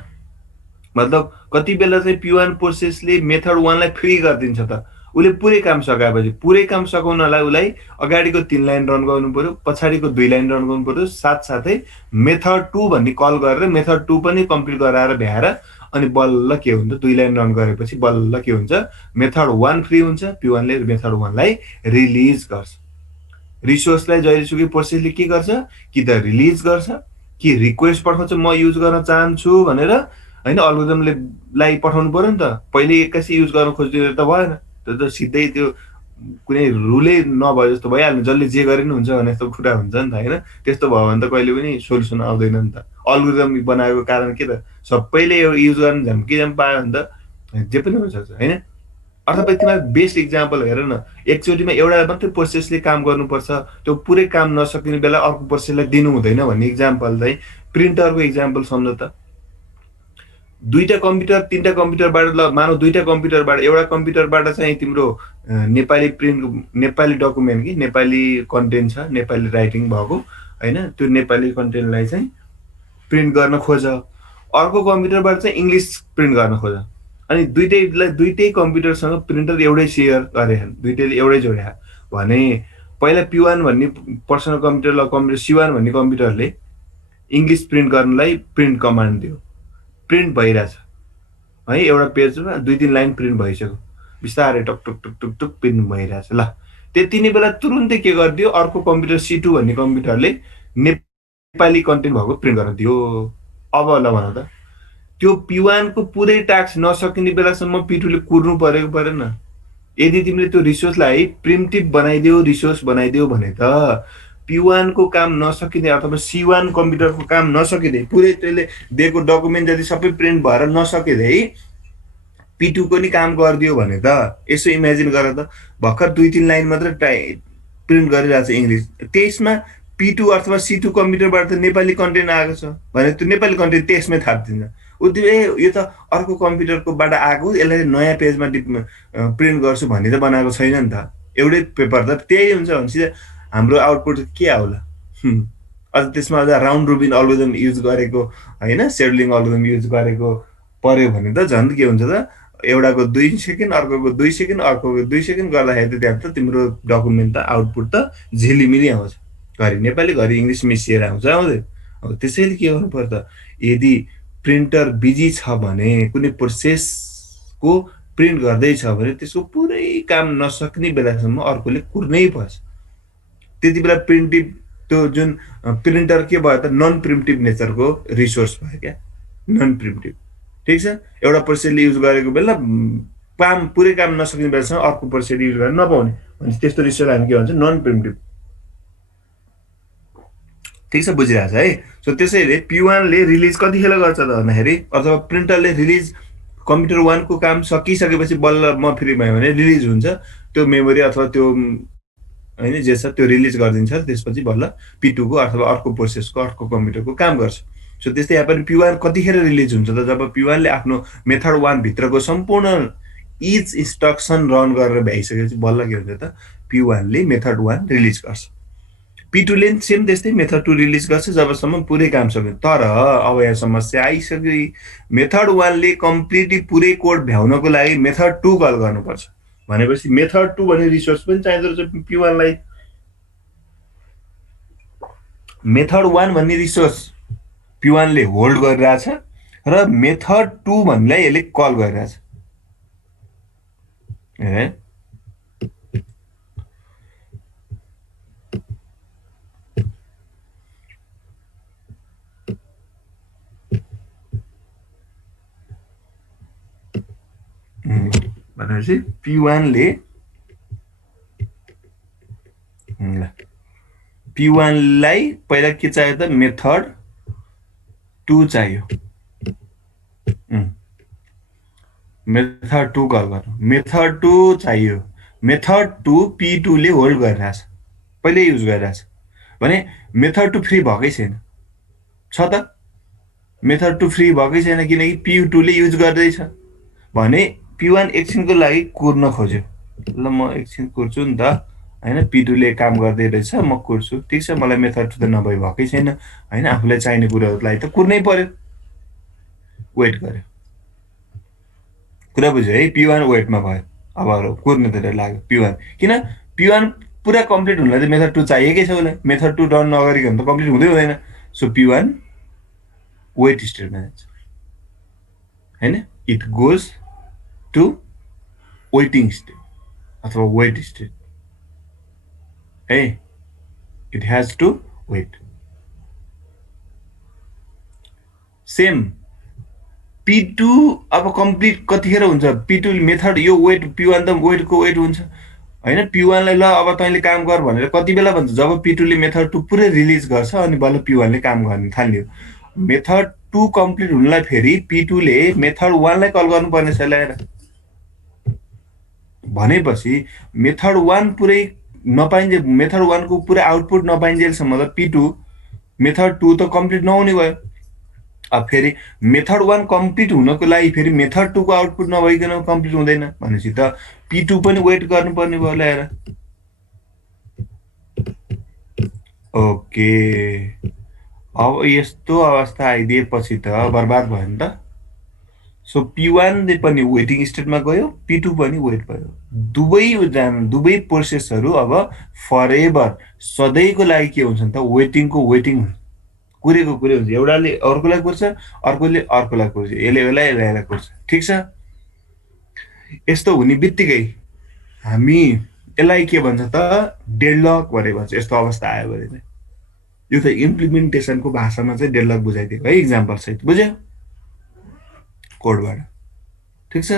मतलब कति बेला चाहिँ P1 प्रोसेसले मेथड 1 लाई फ्री गरिदिन्छ त, उसले पुरै काम सकाएपछि पुरै काम सकाउनलाई उसलाई अगाडिको 3 लाइन रन गर्नु पर्यो, पछाडिको 2 लाइन रन गर्नु पर्यो, साथसाथै मेथड 2 भन्ने कल गरेर मेथड 2 पनि कम्प्लिट गराएर भ्याएर अनि बल्ल के हुन्छ 2 लाइन रन गरेपछि बल्ल के हुन्छ मेथड 1 फ्री हुन्छ। P1 ले मेथड 1 लाई रिलिज गर्छ। रिसोर्सलाई जहिलेसुकै प्रोसेसले के गर्छ कि त रिलिज गर्छ कि रिक्वेस्ट पठाउँछ म युज गर्न चाहन्छु भनेर हैन अल्गोरिदमले लाई पठाउनु पर्यो नि त। पहिले एक्कासी युज गर्न खोज्दियो त भएन। त्यो त सिधै त्यो कुनै रुलै नभए जस्तो भइहाल्नु जसले जे गरे नि हुन्छ भने जस्तो कुरा हुन्छ नि त हैन। त्यस्तो भयो भने त कहिले पनि सोलुसन आउँदैन नि त। अल्गोरिदम बनाएको कारण के त सबैले युज गर्न झम्की पायो भने त जे पनि हुन सक्छ हैन। अथवा तिमीलाई बेस्ट इक्जाम्पल हेर न एकचोटिमा एउटा मात्रै प्रोसेसले काम गर्नुपर्छ त्यो पुरै काम नसकिने बेला अर्को प्रोसेसलाई दिनु हुँदैन भन्ने इक्जाम्पल चाहिँ प्रिन्टरको इक्जाम्पल सम्झ त। दुईटा कम्प्युटर तीनटा कम्प्युटरबाट ल मानौ दुईटा कम्प्युटरबाट एउटा कम्प्युटरबाट चाहिँ तिम्रो नेपाली प्रिन्ट नेपाली डकुमेन्ट कि नेपाली कन्टेन्ट छ नेपाली राइटिङ भएको हैन त्यो नेपाली कन्टेन्टलाई चाहिँ प्रिन्ट गर्न खोज। अर्को कम्प्युटरबाट चाहिँ इङ्ग्लिस प्रिन्ट गर्न खोज। अनि दुईटै कम्प्युटरसँग प्रिन्टर एउटै सेयर गरे दुईटैले एउटै जोड्या भने पहिला P1 भन्ने पर्सनल कम्प्युटर ल कम्प्युटर C1 भन्ने कम्प्युटरले इङ्ग्लिस प्रिन्ट गर्नलाई प्रिन्ट कमान्ड दियो। प्रिन्ट भइरहेछ है एउटा पेजमा 2-3 लाइन प्रिन्ट भइसक्यो बिस्तारै टक टक टक टक टक प्रिन्ट भइरहेछ। ल त्यति नै बेला तुरुन्तै के गरिदियो अर्को कम्प्युटर C2 भन्ने कम्प्युटरले नेपाली कन्टेन्ट भएको प्रिन्ट गर्न दियो। अब ल भन त त्यो P1 को पुरै टास्क नसकिने बेलासम्म P2 ले कुर्नु परेको परेन। यदि तिमीले त्यो रिसोर्सलाई प्रिमिटिभ बनाइदियो रिसोर्स बनाइदियो भने त P1 को काम नसकिने अथवा C1 कम्प्युटरको काम नसकिँदै पुरै त्यसले दिएको डकुमेन्ट जति सबै प्रिन्ट भएर नसकिँदै P2 को नि काम गरिदियो भने त यसो इमेजिन गर त भर्खर 2-3 लाइन मात्र प्रिन्ट गरिरहेछ इङ्ग्लिस त्यसमा P2 अथवा C2 कम्प्युटरबाट त नेपाली कन्टेन्ट आएको छ भने त्यो नेपाली कन्टेन्ट त्यसमै थाप्दिन्छ। यो त अर्को कम्प्युटरकोबाट आएको यसलाई नयाँ पेजमा प्रिन्ट गर्छु भन्ने त बनाएको छैन नि त। एउटै पेपर त त्यही हुन्छ भनेपछि हाम्रो आउटपुट के आउला अझ त्यसमा अझ राउन्ड रोबिन अल्गोरिदम युज गरेको हैन सेड्युलिङ अल्गोरिदम युज गरेको पर्यो भने त झन् के हुन्छ त एउटाको 2 सेकेन्ड अर्कोको 2 सेकेन्ड अर्कोको 2 सेकेन्ड गर्दाखेरि त त्यहाँ त तिम्रो डकुमेन्ट त आउटपुट त झिलिमिली आउँछ। घरि नेपाली घरि इङ्ग्लिस मिसिएर आउँछ आउँदै। अब त्यसैले के गर्नु पर्छ यदि प्रिन्टर बिजी छ भने कुनै प्रोसेसको प्रिन्ट गर्दैछ भने त्यसको पुरै काम नसक्ने बेलासम्म अर्कोले कुर्नै पर्छ। त्यति बेला प्रिमिटिभ त्यो जुन प्रिन्टर के भयो त नन प्रिमिटिभ नेचरको रिसोर्स भयो क्या नन प्रिमिटिभ। ठिक छ एउटा प्रोसेसले युज गरेको बेला काम पुरै काम नसक्ने बेलासम्म अर्को प्रोसेसले युज गर्न नपाउने भने त्यस्तो रिसोर्स हामी के भन्छ नन प्रिमिटिभ। ठिक छ बुझिरहेछ है। सो त्यसैले P1 ले रिलिज कतिखेर गर्छ त भन्दाखेरि अथवा प्रिन्टरले रिलिज कम्प्युटर 1 को काम सकिसकेपछि बल्ल म फ्री भयो भने रिलिज हुन्छ त्यो मेमोरी अथवा त्यो हैन जे छ त्यो रिलिज गरिदिन्छ त्यसपछि बल्ल P2 को अथवा अर्को प्रोसेसको अर्को कम्प्युटरको काम गर्छ। सो त्यस्तै यहाँ पनि P1 कतिखेर रिलिज हुन्छ त जब P1 ले आफ्नो मेथड 1 भित्रको सम्पूर्ण इच इन्स्ट्रक्सन रन गरेर भ्याइसकेपछि बल्ल के हुन्छ त P1 ले मेथड 1 रिलिज गर्छ। P2 ले सेम त्यस्तै मेथड 2 रिलिज गर्छ जबसम्म पुरै काम सक्यो। तर अब यहाँ समस्या आइसक्यो मेथड 1 ले कम्प्लिटली पुरै कोड भ्याउनको लागि मेथड 2 कल गर्नुपर्छ भनेपछि मेथड 2 भन्ने रिसोर्स पनि चाहिँदो रहेछ P1 लाई। मेथड 1 भन्ने रिसोर्स P1 ले होल्ड गरिरहेछ र मेथड 2 भन्नेलाई यसले कल गरिरहेछ। भनेपछि P1 ले P1 लाई पहिला के चाहियो त मेथड 2 चाहियो। मेथड 2 कल गर्नु मेथड 2 चाहियो। मेथड 2 P2 ले होल्ड गरिरहेछ पहिले युज गरिरहेछ भने मेथड 2 फ्री भएकै छैन छ त मेथड 2 फ्री भएकै छैन किनकि P2 ले युज गर्दैछ भने P1 एकछिनको लागि कुर्न खोज्यो। ल म एकछिन कुर्छु नि त हैन P2 ले काम गर्दै रहेछ म कुर्छु ठीक छ मलाई मेथड 2 त नभई भएकै छैन हैन आफुलाई चाहिने कुराहरुलाई त कुर्नै पर्यो। वेट गर्यो कुरा बुझ्यो है P1 वेटमा भयो अब कुर्नेतिर लाग्यो P1 किन P1 पुरा कम्प्लिट हुनलाई चाहिँ मेथड 2 चाहिएकै छ उसलाई मेथड 2 रन नगरिकन त कम्प्लिट हुँदै हुँदैन सो P1 वेट स्टेटमा जान्छ हैन it goes to waiting state अथवा वेट स्टेट है it has to wait same P2 अब कम्प्लिट कतिखेर हुन्छ P2 मेथड यो वेट P1 त वेटको वेट हुन्छ हैन P1 लाई ल अब तैँले काम गर भनेर कति बेला भन्छ जब P2 ले मेथड 2 पुरै रिलिज गर्छ अनि बल्ल P1 ले काम गर्न थाल्यो मेथड 2 कम्प्लिट हुनलाई फेरि P2 ले मेथड 1 लाई कल गर्नुपर्ने छ ल्याएर भनेपछि मेथड 1 पुरै नपाइन्जे मेथड 1 को पुरै आउटपुट नपाइन्जेलसम्म त P2 मेथड 2 त कम्प्लिट नहुने भयो अब फेरि मेथड 1 कम्प्लिट हुनको लागि फेरि मेथड 2 को आउटपुट नभइकन कम्प्लिट हुँदैन भनेपछि त P2 पनि वेट गर्नुपर्ने भयो ल्याएर ओके अब यस्तो अवस्था आइदिएपछि त बर्बाद भयो नि त सो P1 ले पनि वेटिङ स्टेटमा गयो P2 पनि वेट भयो दुवै प्रोसेसहरु अब फरएभर सधैँको लागि के हुन्छन् त वेटिङको वेटिङ हुन्छ कुरेको कुरे हुन्छ एउटाले अर्कोलाई कुर्छ अर्कोले अर्कोलाई कुर्छ यसलाई कुर्छ ठीक छ यस्तो हुने बित्तिकै हामी यसलाई के भन्छ त डेडलक भने भन्छ यस्तो अवस्था आयो भने चाहिँ यो त इम्प्लिमेन्टेसनको भाषामा चाहिँ डेडलक बुझाइदिएको है एक्जाम्पल सहित बुझ्यो कोडबाट ठीक छ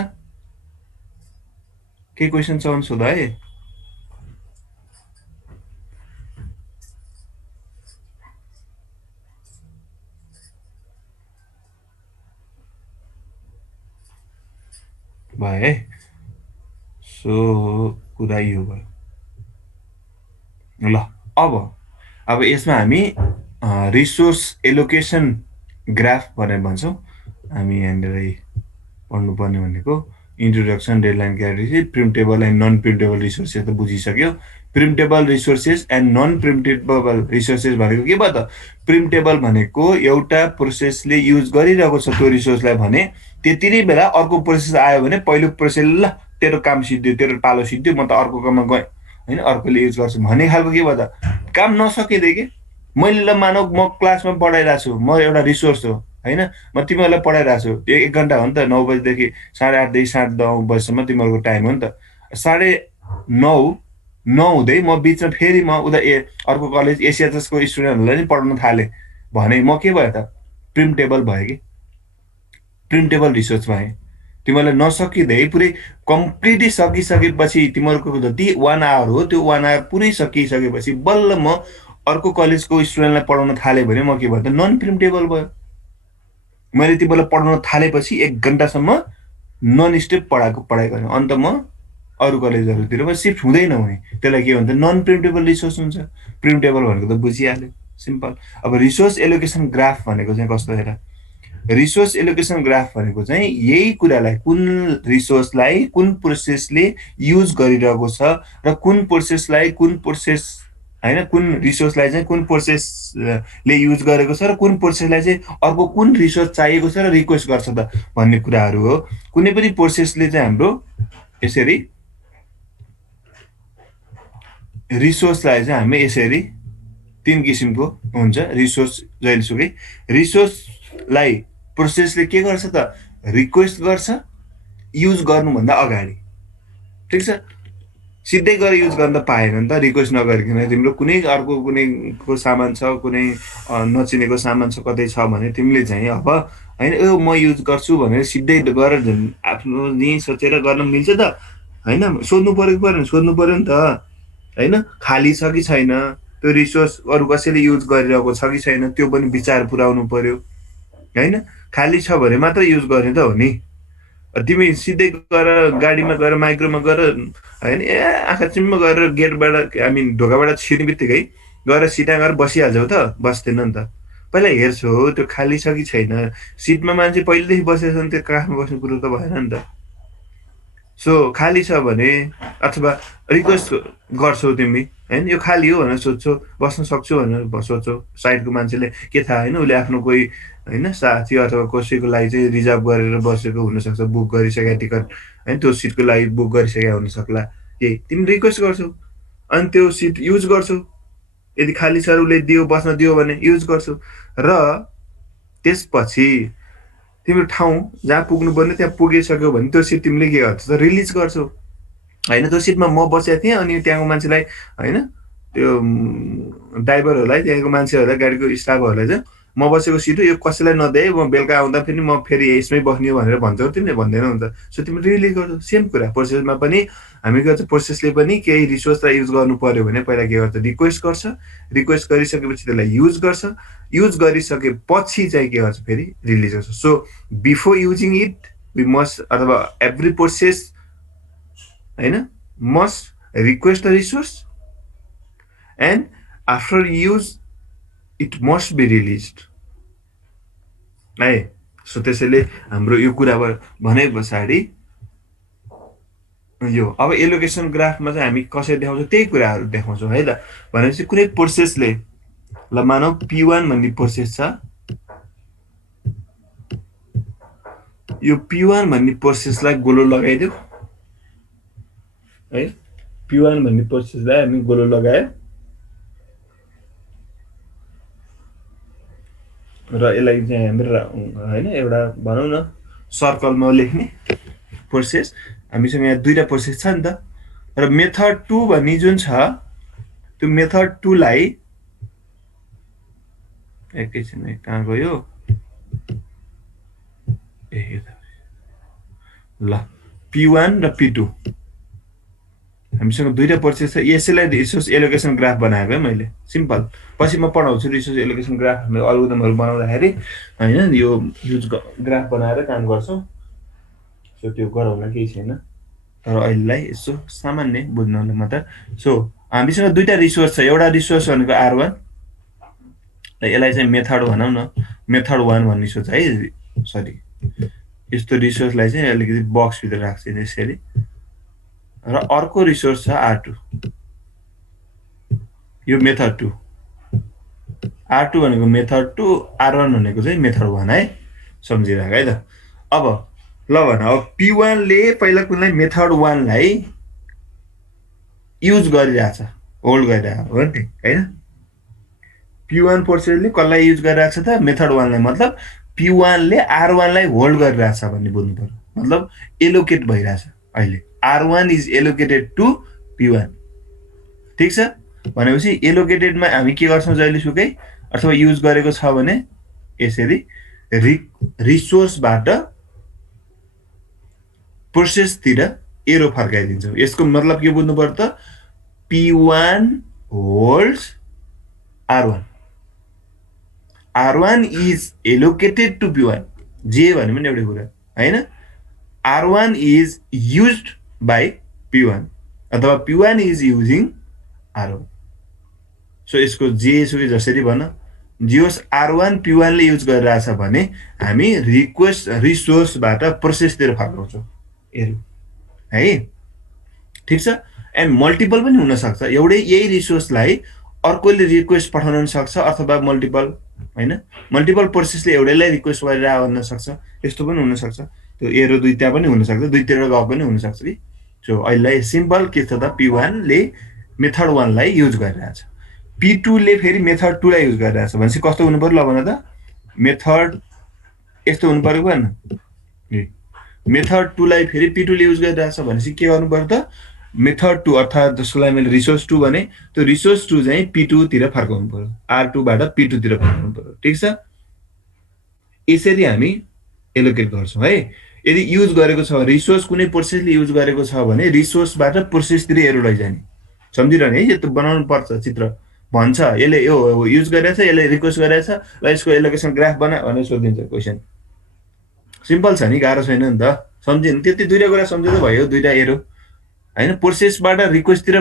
के क्वेशन छ भने सोध है भयो है सो कुरा यो भयो ल अब यसमा हामी रिसोर्स एलोकेसन ग्राफ भनेर भन्छौं हामी यहाँनिर पढ्नुपर्ने भनेको introduction deadline characteristics preemptable and non preemptable resources त बुझिसक्यो preemptable resources and non preemptable resources भनेको के भयो त प्रिम्प्टेबल भनेको एउटा प्रोसेसले युज गरिरहेको छ त्यो रिसोर्सलाई भने त्यति नै बेला अर्को प्रोसेस आयो भने पहिलो प्रोसेस ल तेरो काम सिद्धियो तेरो पालो सिद्धियो म त अर्कोमा गएँ हैन अर्कोले युज गर्छ भन्ने खालको के भयो त काम नसकिँदै के मैले ल मानौ म क्लासमा पढाइरहेको छु म एउटा रिसोर्स हो हैन म तिमीहरूलाई पढाइरहेको छु त्यो 1 घण्टा हो नि त 9 बजेदेखि 8:30 देखि 9:30 बजेसम्म तिमीहरूको टाइम हो नि त 9:30 हुँदै म बिचमा फेरि म उता अर्को कलेज एसियाजको स्टुडेन्टहरूलाई नि पढाउन थाले भने म के भयो त प्रिम्प्टेबल भयो कि प्रिम्प्टेबल रिसोर्स भए तिमीलाई नसकिँदै पुरै कम्प्लिटली सकिसकेपछि तिमीहरूको जति 1 आवर हो त्यो 1 आवर पुरै सकिसकेपछि बल्ल म अर्को कलेजको स्टुडेन्टलाई पढाउन थाले भने म के भयो त नन प्रिम्प्टेबल भयो मैले तिमीलाई पढाउन थालेपछि 1 घण्टासम्म नन स्टप पढाइ गर्ने अन्त म अरु कलेजहरुतिरमा शिफ्ट हुँदै नहुने त्यसलाई के भन्छ नन प्रिम्प्टेबल रिसोर्स हुन्छ प्रिम्प्टेबल भनेको त बुझिहाल्यो सिम्पल अब रिसोर्स एलोकेसन ग्राफ भनेको चाहिँ कस्तो हेर रिसोर्स एलोकेसन ग्राफ भनेको चाहिँ यही कुरालाई कुन रिसोर्सलाई कुन प्रोसेसले युज गरिरहेको छ र कुन प्रोसेसलाई कुन प्रोसेस हैन कुन रिसोर्सलाई चाहिँ कुन प्रोसेसले युज गरेको छ र कुन प्रोसेसलाई चाहिँ अर्को कुन रिसोर्स चाहिएको छ र रिक्वेस्ट गर्छ त भन्ने कुराहरु हो कुनै पनि प्रोसेसले चाहिँ हाम्रो यसरी रिसोर्सलाई चाहिँ हामी यसरी तीन किसिमको हुन्छ रिसोर्स जहिलेसुकै रिसोर्सलाई प्रोसेसले के गर्छ त रिक्वेस्ट गर्छ युज गर्नुभन्दा अगाडि ठीक छ सिधै गएर युज गर्न पाएन नि त रिक्वेस्ट नगरिकन तिम्रो कुनै अर्को कुनैको सामान छ कुनै नचिनेको सामान छ कतै छ भने तिमीले चाहिँ अब हैन यो म युज गर्छु भनेर सिधै गएर आफ्नो नि सोचेर गर्न मिल्छ त हैन सोध्नु पर्यो नि त हैन खाली छ कि छैन त्यो रिसोर्स अरु कसैले युज गरिरहेको छ कि छैन त्यो पनि विचार पुर्याउनु पर्यो हैन खाली छ भने मात्र युज गर्ने त हो नि तिमी सिधै गएर गाडीमा गएर माइक्रोमा गएर हैन आँखा चिम्म गएर गेटबाट आई मिन ढोकाबाट छिर्ने बित्तिकै गएर सिटा गएर बसिहाल्छौ त बस्दैन नि त पहिला हेर्छौ त्यो खाली छ कि छैन सिटमा मान्छे पहिलेदेखि बसेछ भने त्यो काखमा बस्ने कुरो त भएन नि त सो खाली छ भने अथवा रिक्वेस्ट गर्छौ तिमी हैन यो खाली हो भनेर सोध्छौ बस्न सक्छु भनेर सोध्छौ साइडको मान्छेले के थाहा हैन उले आफ्नो कोही होइन साथी अथवा कसैको लागि चाहिँ रिजर्भ गरेर बसेको हुनसक्छ, बुक गरिसकेका टिकट होइन, त्यो सिटको लागि बुक गरिसकेका हुनसक्ला। केही तिमी रिक्वेस्ट गर्छौ अनि त्यो सिट युज गर्छौ, यदि खाली छ उसले दियो बस्न दियो भने युज गर्छौ, र त्यसपछि तिम्रो ठाउँ जहाँ पुग्नुपर्ने त्यहाँ पुगिसक्यो भने त्यो सिट तिमीले के गर्छौ त रिलिज गर्छौ। होइन त्यो सिटमा म बसेको थिएँ अनि त्यहाँको मान्छेलाई होइन त्यो ड्राइभरहरूलाई त्यहाँको मान्छेहरूलाई गाडीको स्टाफहरूलाई चाहिँ म बसेको सिट हो यो कसैलाई नदे म बेलुका आउँदा फेरि म फेरि यसमै बस्ने हो भनेर भन्छौ तिमीले भन्दैनौ नि त। सो तिमी रिलिज गर्छौ। सेम कुरा प्रोसेसमा पनि हामी गर्छ, प्रोसेसले पनि केही रिसोर्सलाई युज गर्नु पर्यो भने पहिला के गर्छ रिक्वेस्ट गर्छ, रिक्वेस्ट गरिसकेपछि त्यसलाई युज गर्छ, युज गरिसकेपछि चाहिँ के गर्छ फेरि रिलिज गर्छ। So before using it we must अथवा एभ्री प्रोसेस होइन must request the resource and after use it must be released है। सो त्यसैले हाम्रो यो कुरा भने पछाडि यो अब एलोकेसन ग्राफमा चाहिँ हामी कसरी देखाउँछौँ त्यही कुराहरू देखाउँछौँ है त। भनेपछि कुनै प्रोसेसले ल मानौ P1 भन्ने प्रोसेस छ, यो P1 भन्ने प्रोसेसलाई गोलो लगाइदियो है, P1 भन्ने प्रोसेसलाई हामी गोलो लगायो र यसलाई चाहिँ हाम्रो होइन एउटा भनौँ न सर्कलमा लेख्ने प्रोसेस। हामीसँग यहाँ दुईवटा प्रोसेस छ नि त, र मेथड 2 भन्ने जुन छ त्यो मेथड 2 लाई एकैछिन कहाँ गयो ल P1 र P2 हामीसँग दुईवटा प्रोसेस छ। यसैलाई रिसोर्स एलोकेसन ग्राफ बनाएको है मैले, सिम्पल। पछि म पढाउँछु रिसोर्स एलोकेसन ग्राफ हामीले अल्गोरिदमहरू बनाउँदाखेरि होइन यो युज ग्राफ बनाएर काम गर्छौँ। सो त्यो गराउन केही छैन, तर अहिलेलाई यसो सामान्य बुझ्नलाई मात्र। सो हामीसँग दुईवटा रिसोर्स छ, एउटा रिसोर्स भनेको R1 र यसलाई चाहिँ मेथड भनौँ न, मेथड 1 भन्ने सोच है, सरी यस्तो रिसोर्सलाई चाहिँ अलिकति बक्सभित्र राख्छ यसरी। र अर्को रिसोर्स छ R2, यो मेथड 2, R2 भनेको मेथड 2, R1 भनेको चाहिँ मेथड 1 है, सम्झिराख है त। अब ल भन अब P1 ले पहिला कुनै मेथड 1 लाई युज गरिरहेछ, होल्ड गरिरहेको हो नि हैन। P1 प्रोसेसले कसलाई युज गरिरहेछ त मेथड 1 लाई, मतलब P1 ले R1 लाई होल्ड गरिरहेछ भन्ने बुझ्नु पर्यो। मतलब एलोकेट भइरहेछ अहिले, R1 is allocated to P1, ठीक छ। भनेपछि एलोकेटेडमा हामी के गर्छौँ जहिलेसुकै अथवा युज गरेको छ भने यसरी रिसोर्सबाट प्रोसेसतिर एरो फर्काइदिन्छौँ। यसको मतलब के बुझ्नु पर्यो त, P1 holds R1, R1 is allocated to P1, जे भने पनि एउटै कुरा हैन। R1 is used by P1 अथवा P1 is using R1। So यसको जेसुकै जसरी भन, जियोस् R1 P1 ले युज गरिरहेछ भने हामी रिक्वेस्ट रिसोर्सबाट प्रोसेसतिर फर्काउँछौँ एरो है, ठिक छ। एन्ड मल्टिपल पनि हुनसक्छ, एउटै यही रिसोर्सलाई अर्कोले रिक्वेस्ट पठाउन सक्छ अथवा मल्टिपल होइन, मल्टिपल प्रोसेसले एउटैलाई रिक्वेस्ट गरिरहेको हुनसक्छ, यस्तो पनि हुनसक्छ। त्यो एरो दुईटा पनि हुनसक्छ, दुईतिर गएको पनि हुनसक्छ कि। सो अहिले सिम्पल के छ त, P1 ले मेथड 1 लाई युज गरिरहेछ, P2 ले फेरि मेथड 2 लाई युज गरिरहेछ भनेपछि कस्तो हुनु पर्यो ल भन त, मेथड यस्तो हुनु पर्यो भन, मेथड 2 लाई फेरि P2 ले युज गरिरहेछ भनेपछि के गर्नु पर्यो त, मेथड 2 अर्थात् जसलाई मैले रिसोर्स 2 भने त्यो रिसोर्स 2 चाहिँ P2 तिर फर्काउनु पर्यो, R2 बाट P2 तिर फर्काउनु पर्यो, ठिक छ। यसरी हामी एलोकेट गर्छौँ है। यदि युज गरेको छ रिसोर्स कुनै प्रोसेसले युज गरेको छ भने रिसोर्सबाट प्रोसेसतिर एरो लैजाने, सम्झिरहने है, यो त बनाउनु पर्छ चित्र। भन्छ यसले यो युज गरिरहेछ, यसले रिक्वेस्ट गरिरहेछ, ल यसको एलोकेसन ग्राफ बना भनेर सोधिदिन्छ क्वेसन। सिम्पल छ नि, गाह्रो छैन नि त, सम्झियो नि, त्यति दुईवटा कुरा सम्झिँदा भयो, दुईवटा एरो होइन। प्रोसेसबाट रिक्वेस्टतिर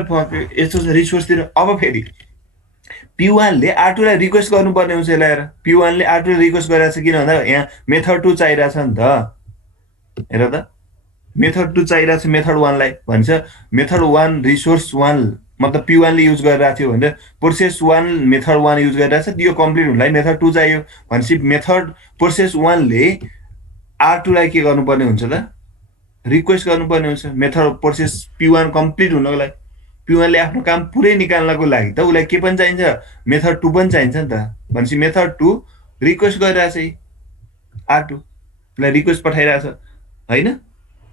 यस्तो रिसोर्सतिर। अब फेरि P1 ले R2 लाई रिक्वेस्ट गर्नुपर्ने हुन्छ यसलाई, P1 ले R2 लाई रिक्वेस्ट गरिरहेछ किन भन्दा यहाँ मेथड 2 चाहिरहेछ नि त, हेर त मेथड 2 चाहिरहेछ मेथड 1 लाई भन्छ, मेथड 1 रिसोर्स 1 मतलब P1 ले युज गरिरहेको थियो भने प्रोसेस 1 मेथड 1 युज गरिरहेछ, त्यो कम्प्लिट हुनलाई मेथड 2 चाहियो भनेपछि मेथड प्रोसेस 1 ले R2 लाई के गर्नुपर्ने हुन्छ त? रिक्वेस्ट गर्नुपर्ने हुन्छ मेथड प्रोसेस P1 कम्प्लिट हुनको लागि। P1 ले आफ्नो काम पुरै निकाल्नको लागि त उसलाई के पनि चाहिन्छ? मेथड 2 पनि चाहिन्छ नि त। भनेपछि मेथड 2 रिक्वेस्ट गरिरहेछ R2 लाई रिक्वेस्ट पठाइरहेछ हैन?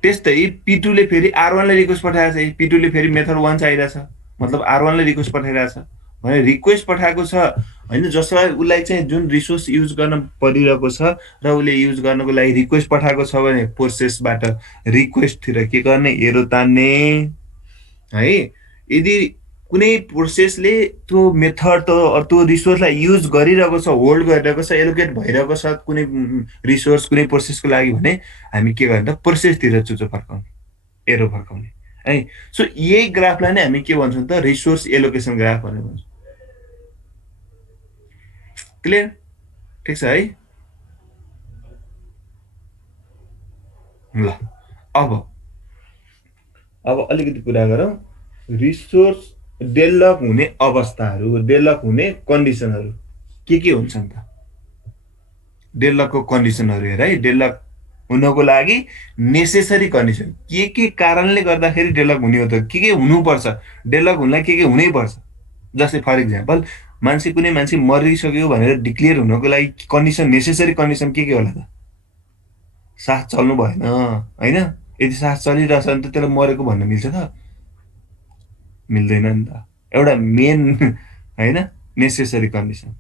त्यस्तै P2 ले फेरि R1 लाई रिक्वेस्ट पठाइरहेछ। P2 ले फेरि मेथड 1 चाहिरहेछ, मतलब R1 लाई रिक्वेस्ट पठाइरहेछ भने रिक्वेस्ट पठाएको छ हैन, जसलाई उसलाई चाहिँ जुन रिसोर्स युज गर्न परिरहेको छ र उसले युज गर्नको लागि रिक्वेस्ट पठाएको छ भने प्रोसेसबाट रिक्वेस्टतिर के गर्ने? एरो तान्ने है। यदि कुनै प्रोसेसले त्यो मेथड त्यो रिसोर्सलाई युज गरिरहेको छ, होल्ड गरिरहेको छ, एलोकेट भइरहेको छ कुनै रिसोर्स कुनै प्रोसेसको लागि भने हामी के गर्ने त? प्रोसेसतिर चुचो फर्काउने, एरो फर्काउने है। सो यही ग्राफलाई नै हामी के भन्छौँ त? रिसोर्स एलोकेसन ग्राफ भनेर भन्छौँ। क्लियर? ठिक छ है। ल अब अलिकति कुरा गरौँ रिसोर्स डेभलप हुने अवस्थाहरू, डेभलप हुने कन्डिसनहरू के हुन्छन् त? डेभलपको कन्डिसनहरू हेर है। डेभलप हुनको लागि नेसेसरी कन्डिसन के कारणले गर्दाखेरि डेभलप हुने हो त? के हुनुपर्छ? डेभलप हुनलाई के हुनैपर्छ? जस्तै फर इक्जाम्पल कुनै मान्छे मरिसक्यो भनेर डिक्लेयर हुनको लागि कन्डिसन, नेसेसरी कन्डिसन के होला त? सास चल्नु भएन हैन? यदि सास चलिरहेछ भने त त्यसलाई मरेको भन्न मिल्छ त? मिल्दैन नि त। एउटा मेन हैन नेसेसरी कन्डिसन,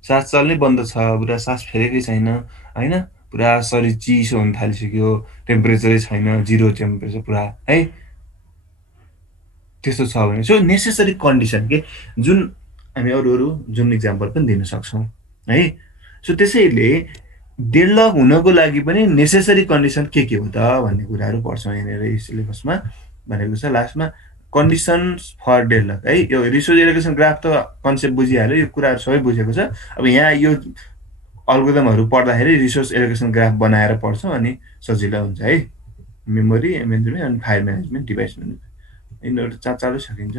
सास चल्नै बन्द छ, पुरा सास फेरेकै छैन हैन, पुरा शरीर चिसो हुन थालिसक्यो, टेम्परेचरै छैन, 0 टेम्परेचर पुरा है, त्यस्तो छ भने सो नेसेसरी कन्डिसन के, जुन हामी अरू जुन इक्जाम्पल पनि दिन सक्छौँ है। सो त्यसैले डेभलप हुनको लागि पनि नेसेसरी कन्डिसन के हो त भन्ने कुराहरू पढ्छौँ यहाँनिर सिलेबसमा भनेको छ। लास्टमा कन्डिसन्स फर डेभलप है। यो रिसोर्स एलोकेसन ग्राफ त कन्सेप्ट बुझिहाल्यो, यो कुराहरू सबै बुझेको छ। अब यहाँ यो अल्गोरिदमहरू पढ्दाखेरि रिसोर्स एलोकेसन ग्राफ बनाएर पढ्छौँ अनि सजिलो हुन्छ है। मेमोरी म्यानेजमेन्ट अनि फाइल म्यानेजमेन्ट, डिभाइस म्यानेजमेन्ट यिनीहरू चाँडो सकिन्छ।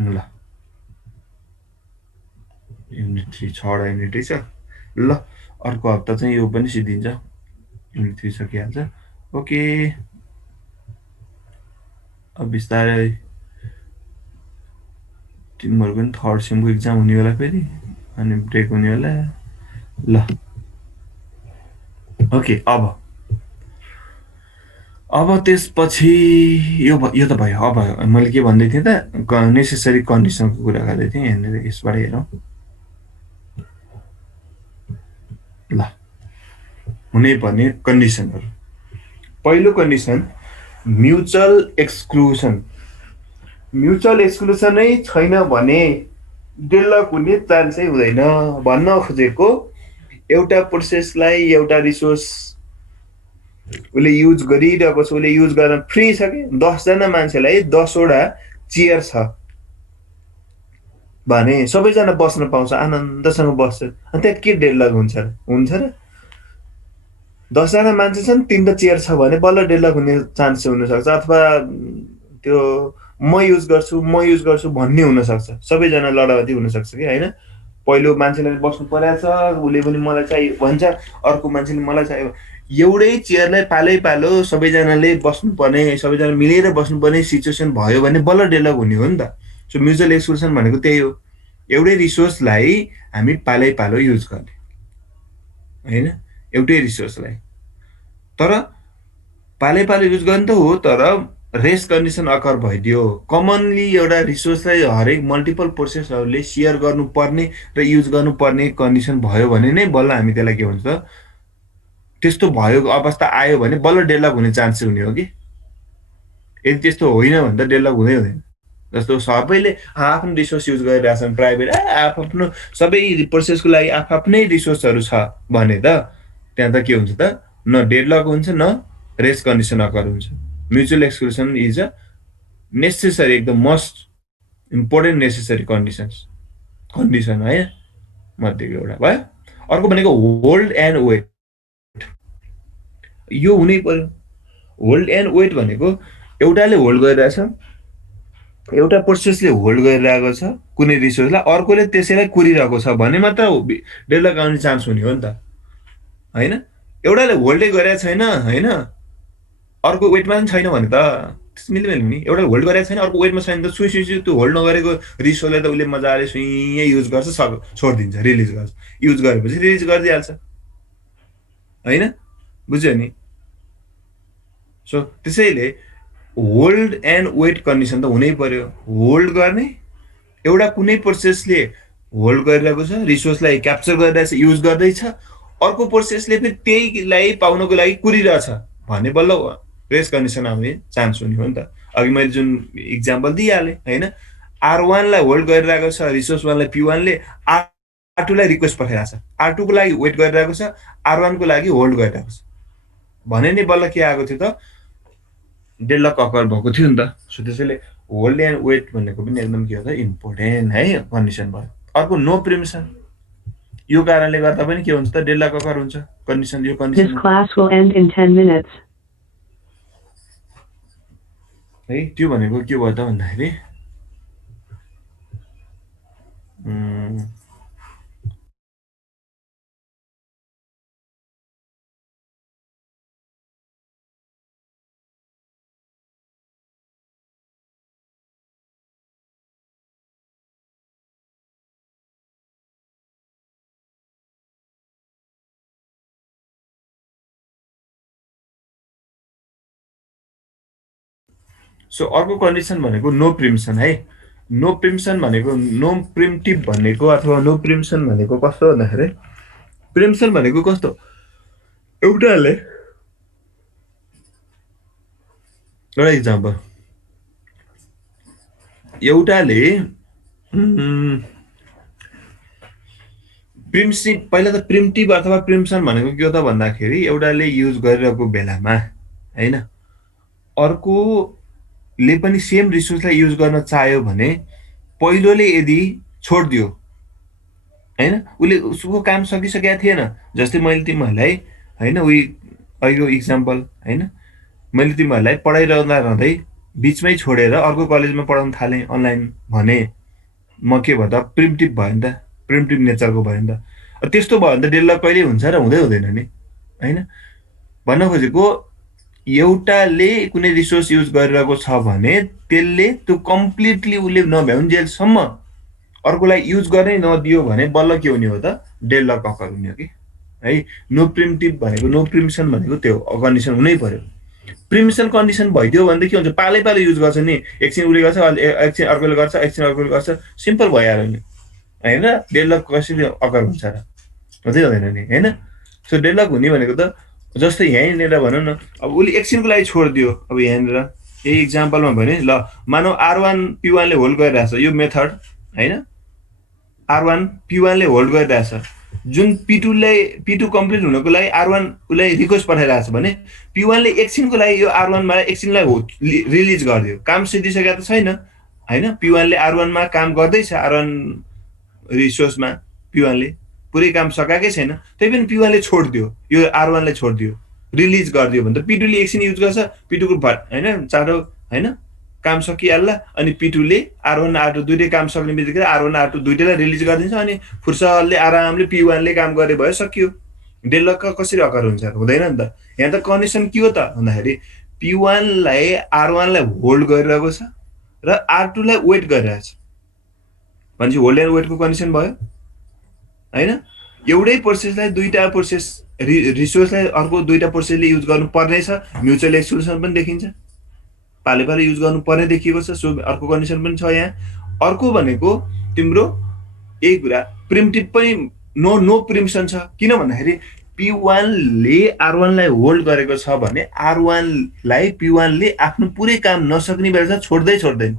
ल युनिट 3 6वटा युनिटै छ। ल अर्को हप्ता चाहिँ यो पनि सिद्धिन्छ, युनिट 3 सकिहाल्छ। ओके, अब बिस्तारै तिमीहरूको पनि थर्ड सेमको इक्जाम हुने होला फेरि, अनि ब्रेक हुने होला। ल ओके, अब त्यसपछि यो त भयो। अब मैले के भन्दै थिएँ त? नेसेसरी कन्डिसनको कुरा गर्दै थिएँ। यहाँनिर यसबाट हेरौँ। ल हुनै पर्ने कन्डिसनहरू। पहिलो कन्डिसन म्युचुअल एक्सक्लुसन। म्युचुअल एक्सक्लुसनै छैन भने डेभलप हुने चान्सै हुँदैन। भन्न खोजेको एउटा प्रोसेसलाई एउटा रिसोर्स उसले युज गरिरहेको छ, उसले युज गर्न फ्री छ कि 10जना मान्छेलाई 10वटा चेयर छ भने सबैजना बस्न पाउँछ, आनन्दसँग बस्छ, अनि त्यहाँ के डेभलप हुन्छ र? 10जना मान्छे छन्, 3टा चेयर छ भने बल्ल डेभलप हुने चान्स हुनसक्छ। अथवा त्यो म युज गर्छु भन्ने हुनसक्छ, सबैजना लडावती हुनसक्छ कि होइन। पहिलो मान्छेलाई बस्नु परेको छ, उसले पनि मलाई चाहियो भन्छ, अर्को मान्छेले मलाई चाहियो। एउटै चेयरलाई पालो सबैजनाले बस्नुपर्ने, सबैजना मिलेर बस्नुपर्ने सिचुएसन भयो भने बल्ल डेभलप हुने हो नि त। सो म्युचुअल एक्सक्लुसन भनेको त्यही हो, एउटै रिसोर्सलाई हामी पालो युज गर्ने होइन, एउटै रिसोर्सलाई। तर पालो युज गर्ने त हो, तर रेस्ट कन्डिसन अकर भइदियो। कमनली एउटा रिसोर्सलाई हरेक मल्टिपल प्रोसेसहरूले सेयर गर्नुपर्ने र युज गर्नुपर्ने कन्डिसन भयो भने नै बल्ल हामी त्यसलाई के भन्छ त? त्यस्तो भएको अवस्था आयो भने बल्ल डेभलप हुने चान्स हुने हो कि। यदि त्यस्तो होइन भने त डेभलप हुँदैन। जस्तो सबैले आफ्नो रिसोर्स युज गरिरहेछन्, प्राइभेट आफ्नो सबै प्रोसेसको लागि आफ्नै रिसोर्सहरू छ भने त त्यहाँ त के हुन्छ त? न डेडलक हुन्छ न रेस्ट कन्डिसन अकर हुन्छ। म्युचुअल एक्सक्लुसन इज अ नेसेसरी, एकदम मोस्ट इम्पोर्टेन्ट नेसेसरी कन्डिसन है, मध्येको एउटा भयो। अर्को भनेको होल्ड एन्ड वेट। यो हुनै पर्यो। होल्ड एन्ड वेट भनेको एउटाले होल्ड गरिरहेछ, एउटा प्रोसेसले होल्ड गरिरहेको छ कुनै रिसोर्सलाई, अर्कोले त्यसैलाई कुरिरहेको छ भने मात्र डेडलक आउने चान्स हुने हो नि त, होइन? एउटाले होल्डै गरेको छैन, होइन? अर्को वेटमा पनि छैन भने त मिल्दैन नि। एउटा होल्ड गरेको छैन, अर्को वेटमा छैन त सुई त्यो होल्ड नगरेको रिसोर्सलाई त उसले मजाले सुई युज गर्छ, छोडिदिन्छ, रिलिज गर्छ। युज गरेपछि रिलिज गरिदिइहाल्छ, होइन? बुझ्यो नि? सो त्यसैले होल्ड एन्ड वेट कन्डिसन त हुनै पर्यो। होल्ड गर्ने, एउटा कुनै प्रोसेसले होल्ड गरिरहेको छ, रिसोर्सलाई क्याप्चर गरिरहेछ, युज गर्दैछ, अर्को प्रोसेसले फेरि त्यहीलाई पाउनको लागि कुरिरहेछ भने बल्ल रेस कन्डिसन आउने चान्स हुने हो नि त। अघि मैले जुन इक्जाम्पल दिइहालेँ, होइन? R1लाई होल्ड गरिरहेको छ रिसोर्स 1लाई, P1ले R2लाई रिक्वेस्ट पठाइरहेको छ, R2को लागि वेट गरिरहेको छ, R1को लागि होल्ड गरिरहेको छ भने नि बल्ल के आएको थियो त, डेडलक अकर भएको थियो नि त। सो त्यसैले होल्ड एन्ड वेट भनेको पनि एकदम के हो त, इम्पोर्टेन्ट है कन्डिसन भयो। अर्को नो प्रिम्सन, यो कारणले गर्दा पनि के हुन्छ त, डेडलक अकर हुन्छ कन्डिसन, यो This condition class will end in 10 minutes. है। त्यो भनेको के भयो त भन्दाखेरि सो अर्को कन्डिसन भनेको नो प्रिम्सन है। नो प्रिम्सन भनेको, नो प्रिम्टिभ भनेको अथवा नो प्रिम्सन भनेको कस्तो भन्दाखेरि, प्रिम्सन भनेको कस्तो, एउटाले एउटा इक्जाम्पल, एउटाले प्रिम्सिभ, पहिला त प्रिम्टिभ अथवा प्रिम्सन भनेको के हो त भन्दाखेरि, एउटाले युज गरिरहेको बेलामा, होइन, अर्कोले पनि सेम रिसोर्सलाई युज गर्न चाह्यो भने पहिलोले यदि छोडिदियो, होइन, उसले उसको काम सकिसकेका थिएन, जस्तै मैले तिमीहरूलाई, होइन, उही अहिलेको इक्जाम्पल, होइन, मैले तिमीहरूलाई पढाइरहँदा रहँदै बिचमै छोडेर अर्को कलेजमा पढाउन थालेँ अनलाइन भने म के भयो त, प्रिम्टिभ भयो नि त, प्रिम्टिभ नेचरको भयो नि त। त्यस्तो भयो भने त डेडलक कहिले हुन्छ र हुँदै हुँदैन नि, होइन? भन्न खोजेको, एउटाले कुनै रिसोर्स युज गरिरहेको छ भने त्यसले त्यो कम्प्लिटली उसले नभ्याउन्जेलसम्म अर्कोलाई युज गर्नै नदियो भने बल्ल के हुने हो त, डेडलक अकर हुने हो कि है। नो प्रिम्टिभ भनेको, नो प्रिम्सन भनेको त्यो कन्डिसन हुनै पर्यो। प्रिम्सन कन्डिसन भइदियो भने त के हुन्छ, पालै पालै युज गर्छ नि, एकछिन उसले गर्छ, एकछिन अर्कोले गर्छ, एकछिन अर्कोले गर्छ, सिम्पल भइहाल्यो नि, होइन? डेडलक कसरी अकर हुन्छ र, हुँदै हुँदैन नि, होइन? सो डेडलक हुने भनेको त, जस्तै यहीँनिर भनौँ न, अब उसले एकछिनको लागि छोडिदियो, अब यहाँनिर यही इक्जाम्पलमा भने ल, मानव R1 P1ले होल्ड गरिरहेछ, यो मेथड, होइन, R1 P1ले होल्ड गरिरहेछ, जुन P2 कम्प्लिट हुनको लागि R1 उसलाई रिक्वेस्ट पठाइरहेछ भने P1ले एकछिनको लागि यो R1मा एकछिनलाई रिलिज गरिदियो, काम सिद्धिसकेको त छैन, होइन? P1ले R1मा काम गर्दैछ, R1 रिसोर्समा P1ले पुरै काम सकाएकै छैन, त्यही पनि P1ले छोडिदियो, यो R1लाई छोडिदियो, रिलिज गरिदियो भने त P2ले एकछिन युज गर्छ, P2को होइन चाँडो, होइन, काम सकिहाल्ला, अनि P2ले R1 R2 दुइटै काम सक्ने बित्तिकै R1 R2 दुइटैलाई रिलिज गरिदिन्छ, अनि फुर्सदले आरामले P1ले काम गरे भयो, सकियो। डेडलक कसरी अकर हुन्छ, हुँदैन नि त। यहाँ त कन्डिसन के हो त भन्दाखेरि, P1लाई R1लाई होल्ड गरिरहेको छ र R2लाई वेट गरिरहेछ भनेपछि होल्ड एन्ड वेटको कन्डिसन भयो, होइन? एउटै प्रोसेसलाई दुईटा प्रोसेस रिसोर्सलाई अर्को दुईटा प्रोसेसले युज गर्नुपर्ने छ, म्युचुअल एक्सक्लुजन पनि देखिन्छ, पाले पाले युज गर्नुपर्ने देखिएको छ। सो अर्को कन्डिसन पनि छ यहाँ। अर्को भनेको तिम्रो यही कुरा, प्रिम्टिभ पनि नो प्रिम्सन छ, किन भन्दाखेरि P1ले R1लाई होल्ड गरेको छ भने R1लाई P1ले आफ्नो पुरै काम नसक्ने बेलासम्म छोड्दैन।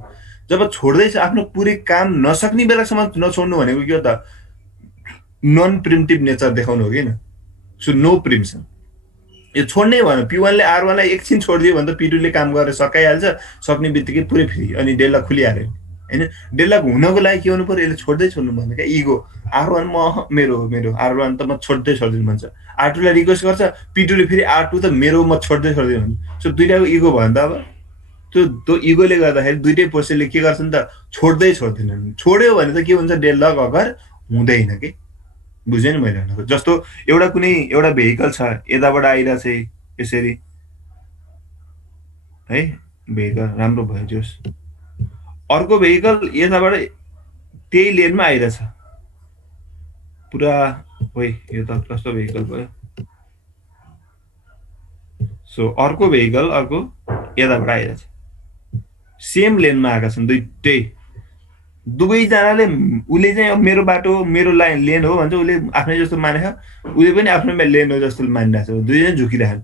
जब छोड्दैछ आफ्नो पुरै काम नसक्ने बेलासम्म नछोड्नु भनेको के हो त, नन प्रिम्टिभ नेचर देखाउनु हो किन। सो नो प्रिम्सन, यो छोड्नै भएन, P1ले R1लाई एकछिन छोडिदियो भने त P2ले काम गरेर सकाइहाल्छ, सक्ने बित्तिकै पुरै फ्री, अनि डेडलक खुलिहाल्यो, होइन? डेडलक हुनको लागि के हुनु पर्यो, यसले छोड्दै छोड्नु भन्ने क्या, इगो। R1 मेरो R1 त म छोड्दै छोड्दिनु भन्छ, R2लाई रिक्वेस्ट गर्छ, P2ले फेरि R2 त मेरो म छोड्दै छोड्दिनु भन्छ। सो दुइटाको इगो भयो नि त अब, त्यो इगोले गर्दाखेरि दुइटै प्रोसेसले के गर्छ नि त छोड्दैनन्। छोड्यो भने त के हुन्छ डेडलक अगर हुँदैन के। बुझेँ नि मैले भनेको। जस्तो एउटा भेहिकल छ यताबाट आइरहेछ यसरी है भेहिकल राम्रो भयो जोस्। अर्को भेहिकल यताबाट त्यही लेनमा आइरहेछ। पुरा ओइ यो त कस्तो भेहिकल भयो। सो अर्को भेहिकल अर्को यताबाट आइरहेछ। सेम लेनमा आएका छन् दुइटै। दुवैजनाले उसले चाहिँ अब मेरो बाटो मेरो लेन हो भन्छ, उसले आफ्नै जस्तो मानेछ, उसले पनि आफ्नो लेन हो जस्तो मानिरहेको छ। दुईजना झुकिरहेछन्।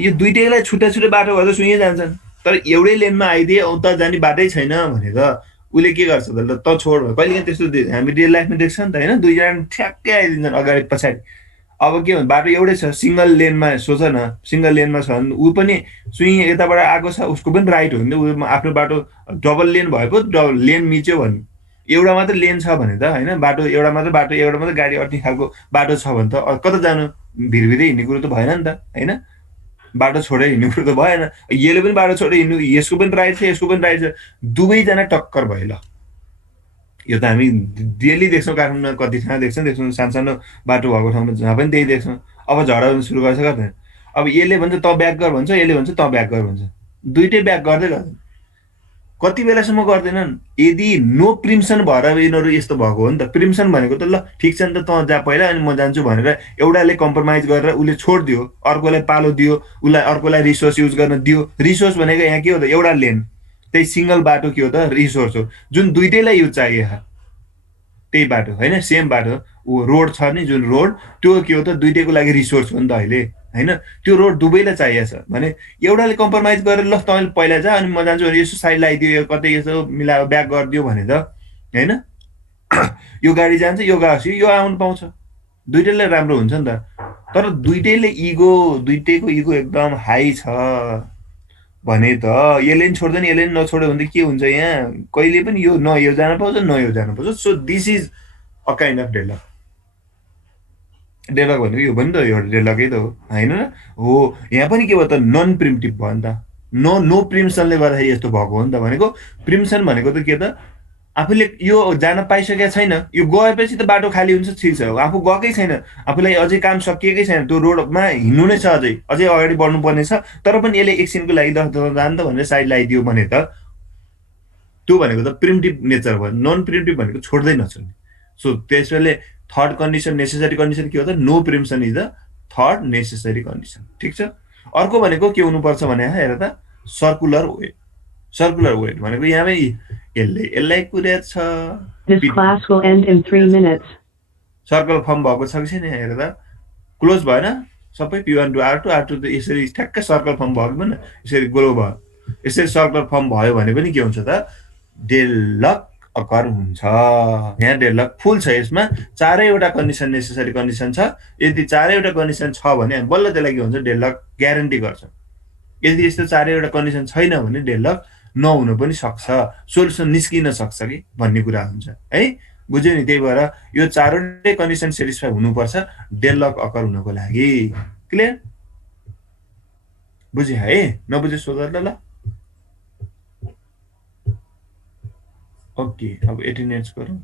यो दुइटैलाई छुट्टा छुट्टै बाटो गर्दा सुइँ जान्छन्। तर एउटै लेनमा आइदिए उता जाने बाटै छैन भने त उसले के गर्छ त छोड भयो। कहिलेकाहीँ त्यस्तो हामी रियल लाइफमा देख्छ नि त होइन, दुईजना ठ्याक्कै आइदिन्छन् अगाडि पछाडि। अब के भन्छ बाटो एउटै छ, सिङ्गल लेनमा सोच न, सिङ्गल लेनमा छ भने ऊ पनि सुई यताबाट आएको छ, उसको पनि राइट हो नि त। ऊ आफ्नो बाटो डबल लेन भयो पो लेन मिच्यो भने, एउटा मात्रै लेन छ भने त होइन, बाटो एउटा मात्रै गाडी अट्ने खालको बाटो छ भने त कता जानु, भिरभिरै हिँड्ने कुरो त भएन नि त होइन। बाटो छोडेर हिँड्ने कुरो त भएन। यसले पनि बाटो छोडेर हिँड्नु, यसको पनि राइट छ यसको पनि राइट छ, दुवैजना टक्कर भयो ल। यो त हामी डेली देख्छौँ, काठमाडौँमा कति ठाउँ देख्छौँ सानो सानो बाटो भएको ठाउँमा जहाँ पनि त्यही देख्छौँ। अब झगडा हुन सुरु गर्छ गर्दैन। अब यसले भन्छ त ब्याक गर भन्छ, यसले भन्छ त ब्याक गर भन्छ। दुइटै ब्याक गर्दै गर्दैन। कति बेलासम्म गर्दैनन्, यदि नो प्रिम्सन भएर यिनीहरू यस्तो भएको हो नि त। प्रिम्सन भनेको त ल ठिक छ नि त, तँ जा पहिला अनि म जान्छु भनेर एउटाले कम्प्रोमाइज गरेर उसले छोडिदियो, अर्कोलाई पालो दियो, उसलाई अर्कोलाई रिसोर्स युज गर्न दियो। रिसोर्स भनेको यहाँ के हो त, एउटा लेन, त्यही सिङ्गल बाटो के हो त रिसोर्स हो, जुन दुइटैलाई युज चाहियो। त्यही बाटो होइन, सेम बाटो ऊ रोड छ नि, जुन रोड त्यो के हो त दुइटैको लागि रिसोर्स हो नि त अहिले होइन। त्यो रोड दुवैलाई चाहिएको छ भने एउटाले कम्प्रोमाइज गरेर ल तैँले पहिला जा अनि म जान्छु भने यसो साइड लगाइदियो, कतै यसो मिलाएर ब्याक गरिदियो भने त होइन, यो गाडी जान्छ यो गएपछि यो आउनु पाउँछ, दुइटैलाई राम्रो हुन्छ नि त। तर दुइटैको इगो एकदम हाई छ भने त यसले नि छोड्दैन यसले नि नछोड्यो भने त के हुन्छ यहाँ, कहिले पनि यो न यो जान पाउँछ न यो जान पाउँछ। So this is a kind of deadlock. Deadlock भनेको यो पनि त एउटा डेडलकै त हो होइन र हो। यहाँ पनि के भयो त नन प्रिम्टिभ भयो नि त। नो प्रिम्सनले गर्दाखेरि यस्तो भएको हो नि त। भनेको प्रिम्सन भनेको त के त, आफूले यो जान पाइसकेका छैन, यो गएपछि त बाटो खाली हुन्छ ठिक छ, आफू गएकै छैन, आफूलाई अझै काम सकिएकै छैन, त्यो रोडमा हिँड्नु नै छ, अझै अझै अगाडि बढ्नुपर्ने छ, तर पनि यसले एकछिनको लागि जानु त भनेर साइड लगाइदियो भने त त्यो भनेको त प्रिमिटिभ नेचर भयो। नन प्रिमिटिभ भनेको छोड्दै नछोड्ने। सो त्यसैले थर्ड कन्डिसन नेसेसरी कन्डिसन के हो त, no preemption is the third necessary condition. ठिक छ। अर्को भनेको के हुनुपर्छ भने हेर त, सर्कुलर वेट। सर्कुलर वेट भनेको यहाँमै यसलाई कुरेछ, This class will end in 3 minutes. Circle form भएको छ कि छैन हेर त, क्लोज भएन सबै P1 to R2 R2 त यसरी ठ्याक्कै सर्कल फर्म भयो कि भएन, यसरी ग्लो भयो, यसरी सर्कल फर्म भयो भने पनि के हुन्छ त, डेडलक अकर हुन्छ। यहाँ डेडलक फुल छ, यसमा चारैवटा कन्डिसन नेसेसरी कन्डिसन छ। यदि चारैवटा कन्डिसन छ भने बल्ल त्यसलाई के हुन्छ डेडलक ग्यारेन्टी गर्छ। यदि यस्तो चारैवटा कन्डिसन छैन भने डेडलक नहुन पनि सक्छ, सोल्युसन निस्किन सक्छ कि भन्ने कुरा हुन्छ है। बुझ्यो नि। त्यही भएर यो चारवटै कन्डिसन सेटिस्फाई हुनुपर्छ डेडलक अकर हुनको लागि। क्लियर? बुझ्यो है? नबुझे सोध ल। ओके, अब एटेन्डेन्स गरौँ।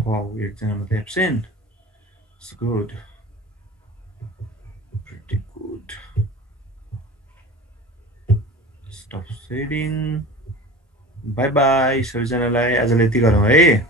Wow, एकजना मात्रै absent. It's good. Pretty good. Stop sharing. By by सबैजनालाई। आजलाई यति गरौँ है।